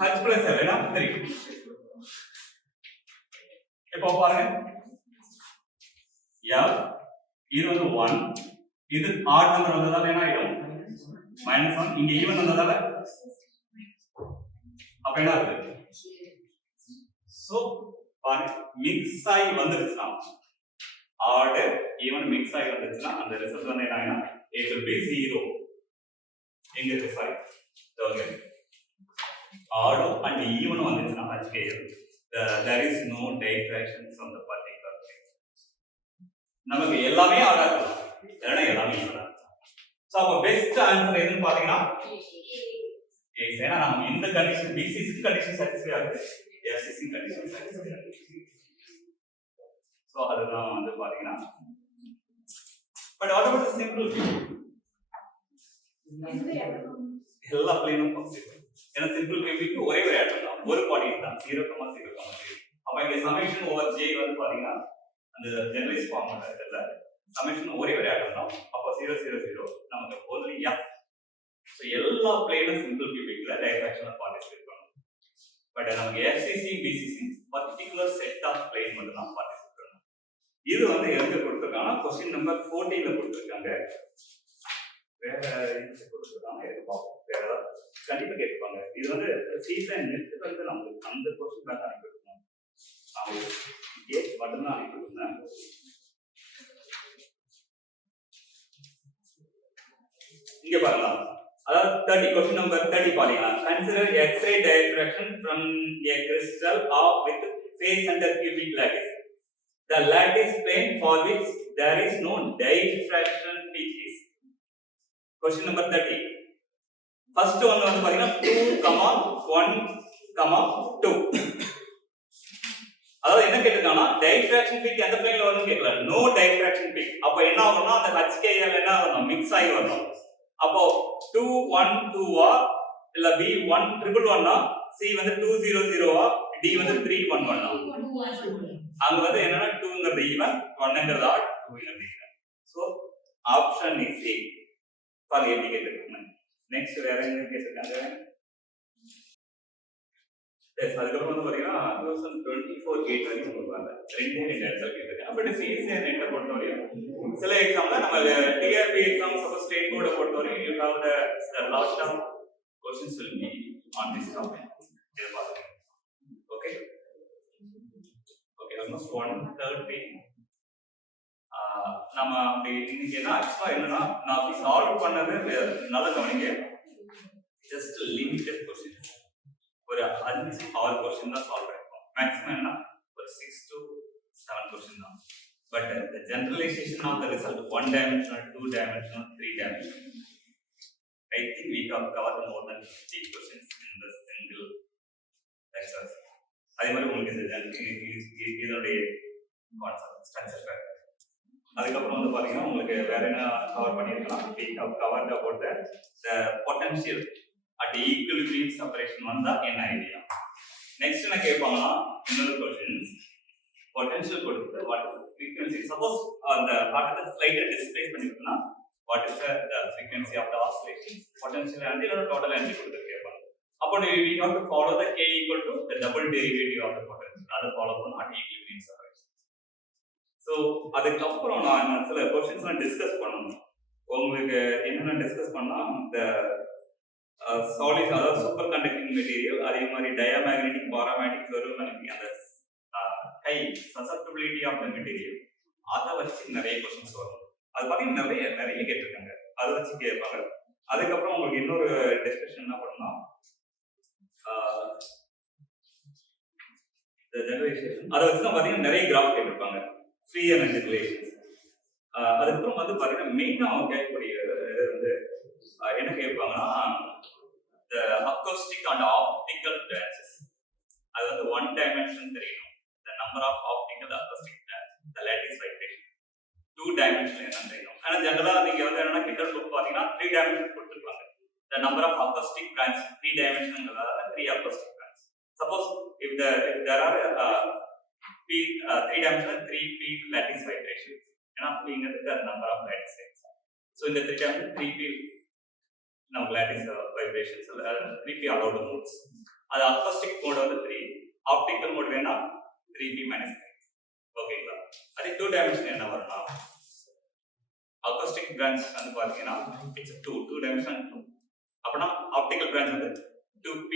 h plus L ना 3 இப்போ பாருங்க F இது வந்து 1 இது ஆட் நம்பர் வந்ததால என்ன ஆயிடும் -1 இங்க ஈவன் வந்ததால அப்ப என்ன ஆகுது சோ பாருங்க மிக்ஸ் ஆகி வந்துருச்சுனா ஆட் ஈவன் மிக்ஸ் ஆகி வந்துருச்சுனா அந்த ரிசல்ட் வந்து என்ன ஆயிடும் it will be 0 எங்க இருக்கு sorry okay odd and even வந்துச்சுனா HKL there is no diffraction from the particular case நமக்கு எல்லாமே ஆட் ஆகும் இல்லனா எல்லாமே ஆட் ஆகும் சோ அப்ப பெஸ்ட் ஆன்சர் எதுன்னு பாத்தீங்கன்னா எஸ் ஏனா நம்ம இந்த கண்டிஷன் BCC கண்டிஷன் satisfy ஆகுது FCC கண்டிஷன் satisfy ஆகுது சோ அதுதான் வந்து பாத்தீங்கன்னா but what about the simple எல்லா பிளேனும் பாசிபிள் ஏனா சிம்பிள் பிபிக்கு ஒரே ஒரு ஆட்டம் தான் ஒரு குவாண்டிட்டி தான் 0,0,0 அப்ப இங்க சமேஷன் ஓவர் j வந்து பாத்தீங்கன்னா அந்த ஜெனரலைஸ் ஃபார்ம் இருக்குல்ல சமேஷன் ஒரே ஒரு ஆட்டம் தான் அப்ப 0 0 0 நமக்கு only f சோ எல்லா பிளேனும் சிம்பிள் பிபிக்ல டைரக்ஷனல் பார்ட்டிசிபேட் பண்ணும் பட் நமக்கு FCC BCC particular set of plane மட்டும் தான் பார்ட்டிசிபேட் பண்ணணும் இது வந்து எங்க கொடுத்திருக்காங்க क्वेश्चन நம்பர் 14 ல கொடுத்திருக்காங்க வேற இது கொடுத்திருக்காங்க இது பாப்போம் வேற கண்டிப்பா கேட்பாங்க இது வந்து சீசன் நெக்ஸ்ட் வந்து நமக்கு அந்த क्वेश्चन பேக் அனுப்பிடுவோம் அவங்க கேட் மட்டும் தான் அனுப்பிடுவோம் இங்க பாருங்க அதாவது 30 क्वेश्चन नंबर 30 பாருங்க consider x-ray diffraction from a crystal of with face under cubic lattice the lattice plane for which there is no diffraction peak is question number 30 first one வந்து பாத்தீங்கன்னா 2, 1, 2 அதாவது என்ன கேட்டிருக்காங்கன்னா diffraction peak எந்த பிளேன்ல வரும்னு கேட்கல no diffraction peak அப்ப என்ன ஆகும்னா அந்த HKL என்ன ஆகும் மிக்ஸ் ஆகி வரும் அப்போ 2 1 2 ஆ இல்ல B 1 triple 1 ஆ C வந்து 2 0 0 ஆ D வந்து 3 1 1 ஆ அங்க வந்து என்னன்னா 2ங்கிறது ஈவன் 1ங்கிறது ஆட் 2ங்கிறது even so option is A பாருங்க எப்படி கேட்டிருக்காங்க நெக்ஸ்ட் வேற என்ன கேட்டிருக்காங்க எஸ் அதுக்கப்புறம் வந்து பாத்தீங்கன்னா 2024 கேட் வரைக்கும் சொல்லுவாங்க ரெண்டு ஆன்சர் கேட்டிருக்காங்க பட் சிஎஸ்சி நெட்டை பொறுத்தவரையும் சில எக்ஸாம்ல நம்ம டிஆர்பி எக்ஸாம் சப்போஸ் ஸ்டேட் போர்டை பொறுத்தவரையும் you have the lot of questions will be on this topic இது பாருங்க ஓகே ஓகே almost 1:30 நம்ம அப்படி இன்னைக்கு என்ன ஆக்சுவலா என்னன்னா நான் சால்வ் பண்ணது நல்ல கவனிங்க ஜஸ்ட் லிமிட்டட் क्वेश्चन ஒரு 5 6 क्वेश्चन தான் சால்வ் பண்ணிருக்கோம் மேக்ஸிமம் என்ன ஒரு 6 to 7 क्वेश्चन தான் but the generalization of the result 1 dimensional 2 dimensional 3 dimensional I think we have covered more than 50 questions in the single lecture அதே மாதிரி உங்களுக்கு இந்த இதனுடைய கான்செப்ட் ஸ்ட்ரக்சர் ஃபேக்டர் அதுக்கப்புறம் வந்து பாத்தீங்கன்னா உங்களுக்கு வேற என்ன கவர் பண்ணிருக்கலாம். we have covered about the potential at equilibrium separation வந்தா என்ன ஐடியா. நெக்ஸ்ட் என்ன கேட்பாங்கன்னா இன்னொரு क्वेश्चंस பொட்டன்ஷியல் கொடுத்து வாட் இஸ் frequency. சப்போஸ் அந்த பாட்டத்தை ஸ்லைடா டிஸ்ப்ளே பண்ணிருக்கனா what is the frequency of the oscillation, potential energy இல்ல டோட்டல் எனர்ஜி கொடுத்து கேட்பாங்க. அப்போ we have to follow the k equal to the double derivative of the potential. அதை ஃபாலோ பண்ணனும் at equilibrium separation. ஸோ அதுக்கப்புறம் நான் சில கொஸ்டின்ஸ்லாம் டிஸ்கஸ் பண்ணணும். உங்களுக்கு என்னென்ன டிஸ்கஸ் பண்ணா இந்த சாலிட் அதாவது சூப்பர் கண்டக்டிங் மெட்டீரியல், அதே மாதிரி டயாமேக்னெட்டிக், பாராமேக்னெட்டிக், ஃபெரோமேக்னெட்டிக், அந்த கை சசப்டபிலிட்டி ஆஃப் த மெட்டீரியல், அதை வச்சு நிறைய கொஸ்டின்ஸ் வரும். அது பார்த்தீங்கன்னா நிறைய கேட்டிருக்காங்க, அதை வச்சு கேட்பாங்க. அதுக்கப்புறம் உங்களுக்கு இன்னொரு டிஸ்கஷன் என்ன பண்ணலாம், ஜெனரலைசேஷன், அதை வச்சு தான் பார்த்தீங்கன்னா நிறைய கிராஃப் கேட்டிருப்பாங்க. Free energy relations. அதுக்கப்புறம் வந்து பார்த்தீங்கன்னா மெயினாக அவங்க கேட்கக்கூடிய இது வந்து என்ன கேட்பாங்கன்னா the acoustic and optical branches. அது வந்து ஒன் டைமென்ஷன் தெரியணும். the number of optical acoustic branches, the lattice vibration. 2 dimension என்ன தெரியணும். ஆனா ஜெனரலா நீங்க வந்து என்னன்னா கிண்டல் புக் பாத்தீங்கன்னா 3 டைமென்ஷன் கொடுத்திருப்பாங்க. the number of acoustic branches 3 டைமென்ஷன்ங்களால 3 acoustic branches. suppose if there are 3 dimensional 3 peak lattice vibration. ஏன்னா அப்படிங்கிறது the number of lattice waves. so இந்த 3 dimensional 3 peak நம்ம lattice vibrations 3p allowed modes. அது acoustic mode வந்து 3, optical mode வேணா 3p minus 3. ஓகேங்களா. அதே 2 dimension என்ன வரும்னா acoustic branch வந்து பாத்தீங்கன்னா it's 2 dimension 2. அப்பனா optical branch வந்து 2p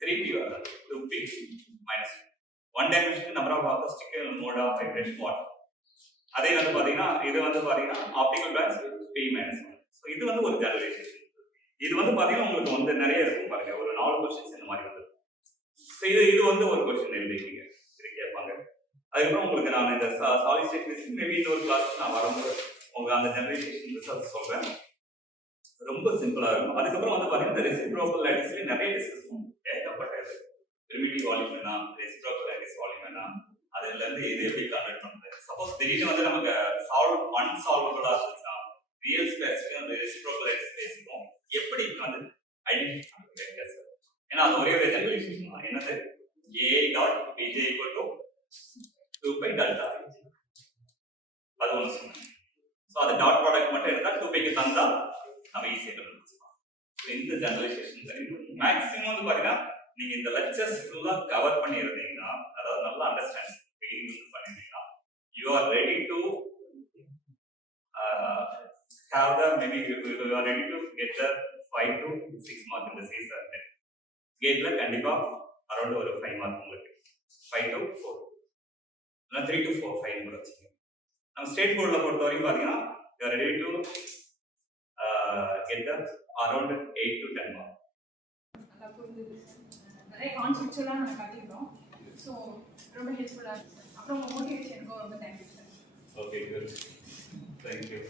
3p வரும். 2p minus 1 dimension number of acoustic mode of vibration 1. அதே வந்து பாத்தீங்கன்னா இது வந்து பாத்தீங்கன்னா optical branch p minus 1. so இது வந்து ஒரு ஜெனரலைசேஷன். இது வந்து பாத்தீங்கன்னா உங்களுக்கு வந்து நிறைய இருக்கும் பாருங்க, ஒரு 4 क्वेश्चंस இந்த மாதிரி வந்து. சோ இது வந்து ஒரு क्वेश्चन எழுதிக்கீங்க, இது கேட்பாங்க. அதுக்கப்புறம் உங்களுக்கு நான் இந்த சாலிட் ஸ்டேட் பிசிக்ஸ் மேபி இன்னொரு கிளாஸ் நான் வரும்போது உங்களுக்கு அந்த ஜெனரலைசேஷன் ரிசல்ட் சொல்றேன். ரொம்ப சிம்பிளா இருக்கும். அதுக்கப்புறம் வந்து பாத்தீங்கன்னா இந்த ரெசிப்ரோக்கல் லாட்டிஸ்ல நிறைய டிஸ்கஸ் பண்ணுவோம். ஏகப்பட்டது பிரிமிட்டிவ் வால்யூம் என்ன, ரெசிப்ரோக்கல் லாட்டிஸ் வால்யூம் என்ன, அதுல இருந்து இது எப்படி கன்வெர்ட் பண்றது. சப்போஸ் திடீர்னு வந்து நமக்கு அன்சால்வபிளா இருந்துச்சுன்னா ரியல் ஸ்பேஸ்க்கு அந்த ரெசிப்ரோக்கல் லாட்டிஸ் ஸ்பேஸ்க்கும் எப்படி வந்து ஐடென்டிஃபை பண்றது. ஏன்னா அது ஒரே ஒரு ஜெனரலைசேஷன் தான். என்னது a dot bj equal to 2 pi delta. அது ஒன்று சொன்னேன். ஸோ அது டாட் ப்ராடக்ட் மட்டும் எடுத்தா 2 பைக்கு தந்தா நம்ம ஈஸியாக கண்டுபிடிச்சிக்கலாம். இந்த ஜெனரலைசேஷன் தெரியும். மேக்ஸிமம் வந்து பார்த்தீங்கன்னா நீங்க இந்த லெக்சர்ஸ் ஃபுல்லா கவர் பண்ணியிருந்தீங்கன்னா, அதாவது நல்லா அண்டர்ஸ்டாண்ட் பண்ணியிருந்தீங்கன்னா, you are ready to have the maybe you are ready to get the 5 to 6 mark in the CSR test. கேட்ல கண்டிப்பா அரௌண்ட் ஒரு 5 மார்க் உங்களுக்கு 5 to 4 இல்ல 3 to 4 5 கூட வச்சுக்கோங்க. நம்ம ஸ்டேட் போர்ட்ல பொறுத்த வரைக்கும் பாத்தீங்கன்னா you are ready to get the around 8 to 10 mark. நல்லா புரிஞ்சுது. நிறைய கான்செப்ட்ஸ்லாம் நாங்கள் கற்றுக்கிட்டோம். ஸோ ரொம்ப ஹெல்ப்ஃபுல்லாக இருந்துச்சு. அப்புறம் உங்கள் மோட்டிவேஷனுக்கும் ரொம்ப thank you sir. Okay good. Thank you.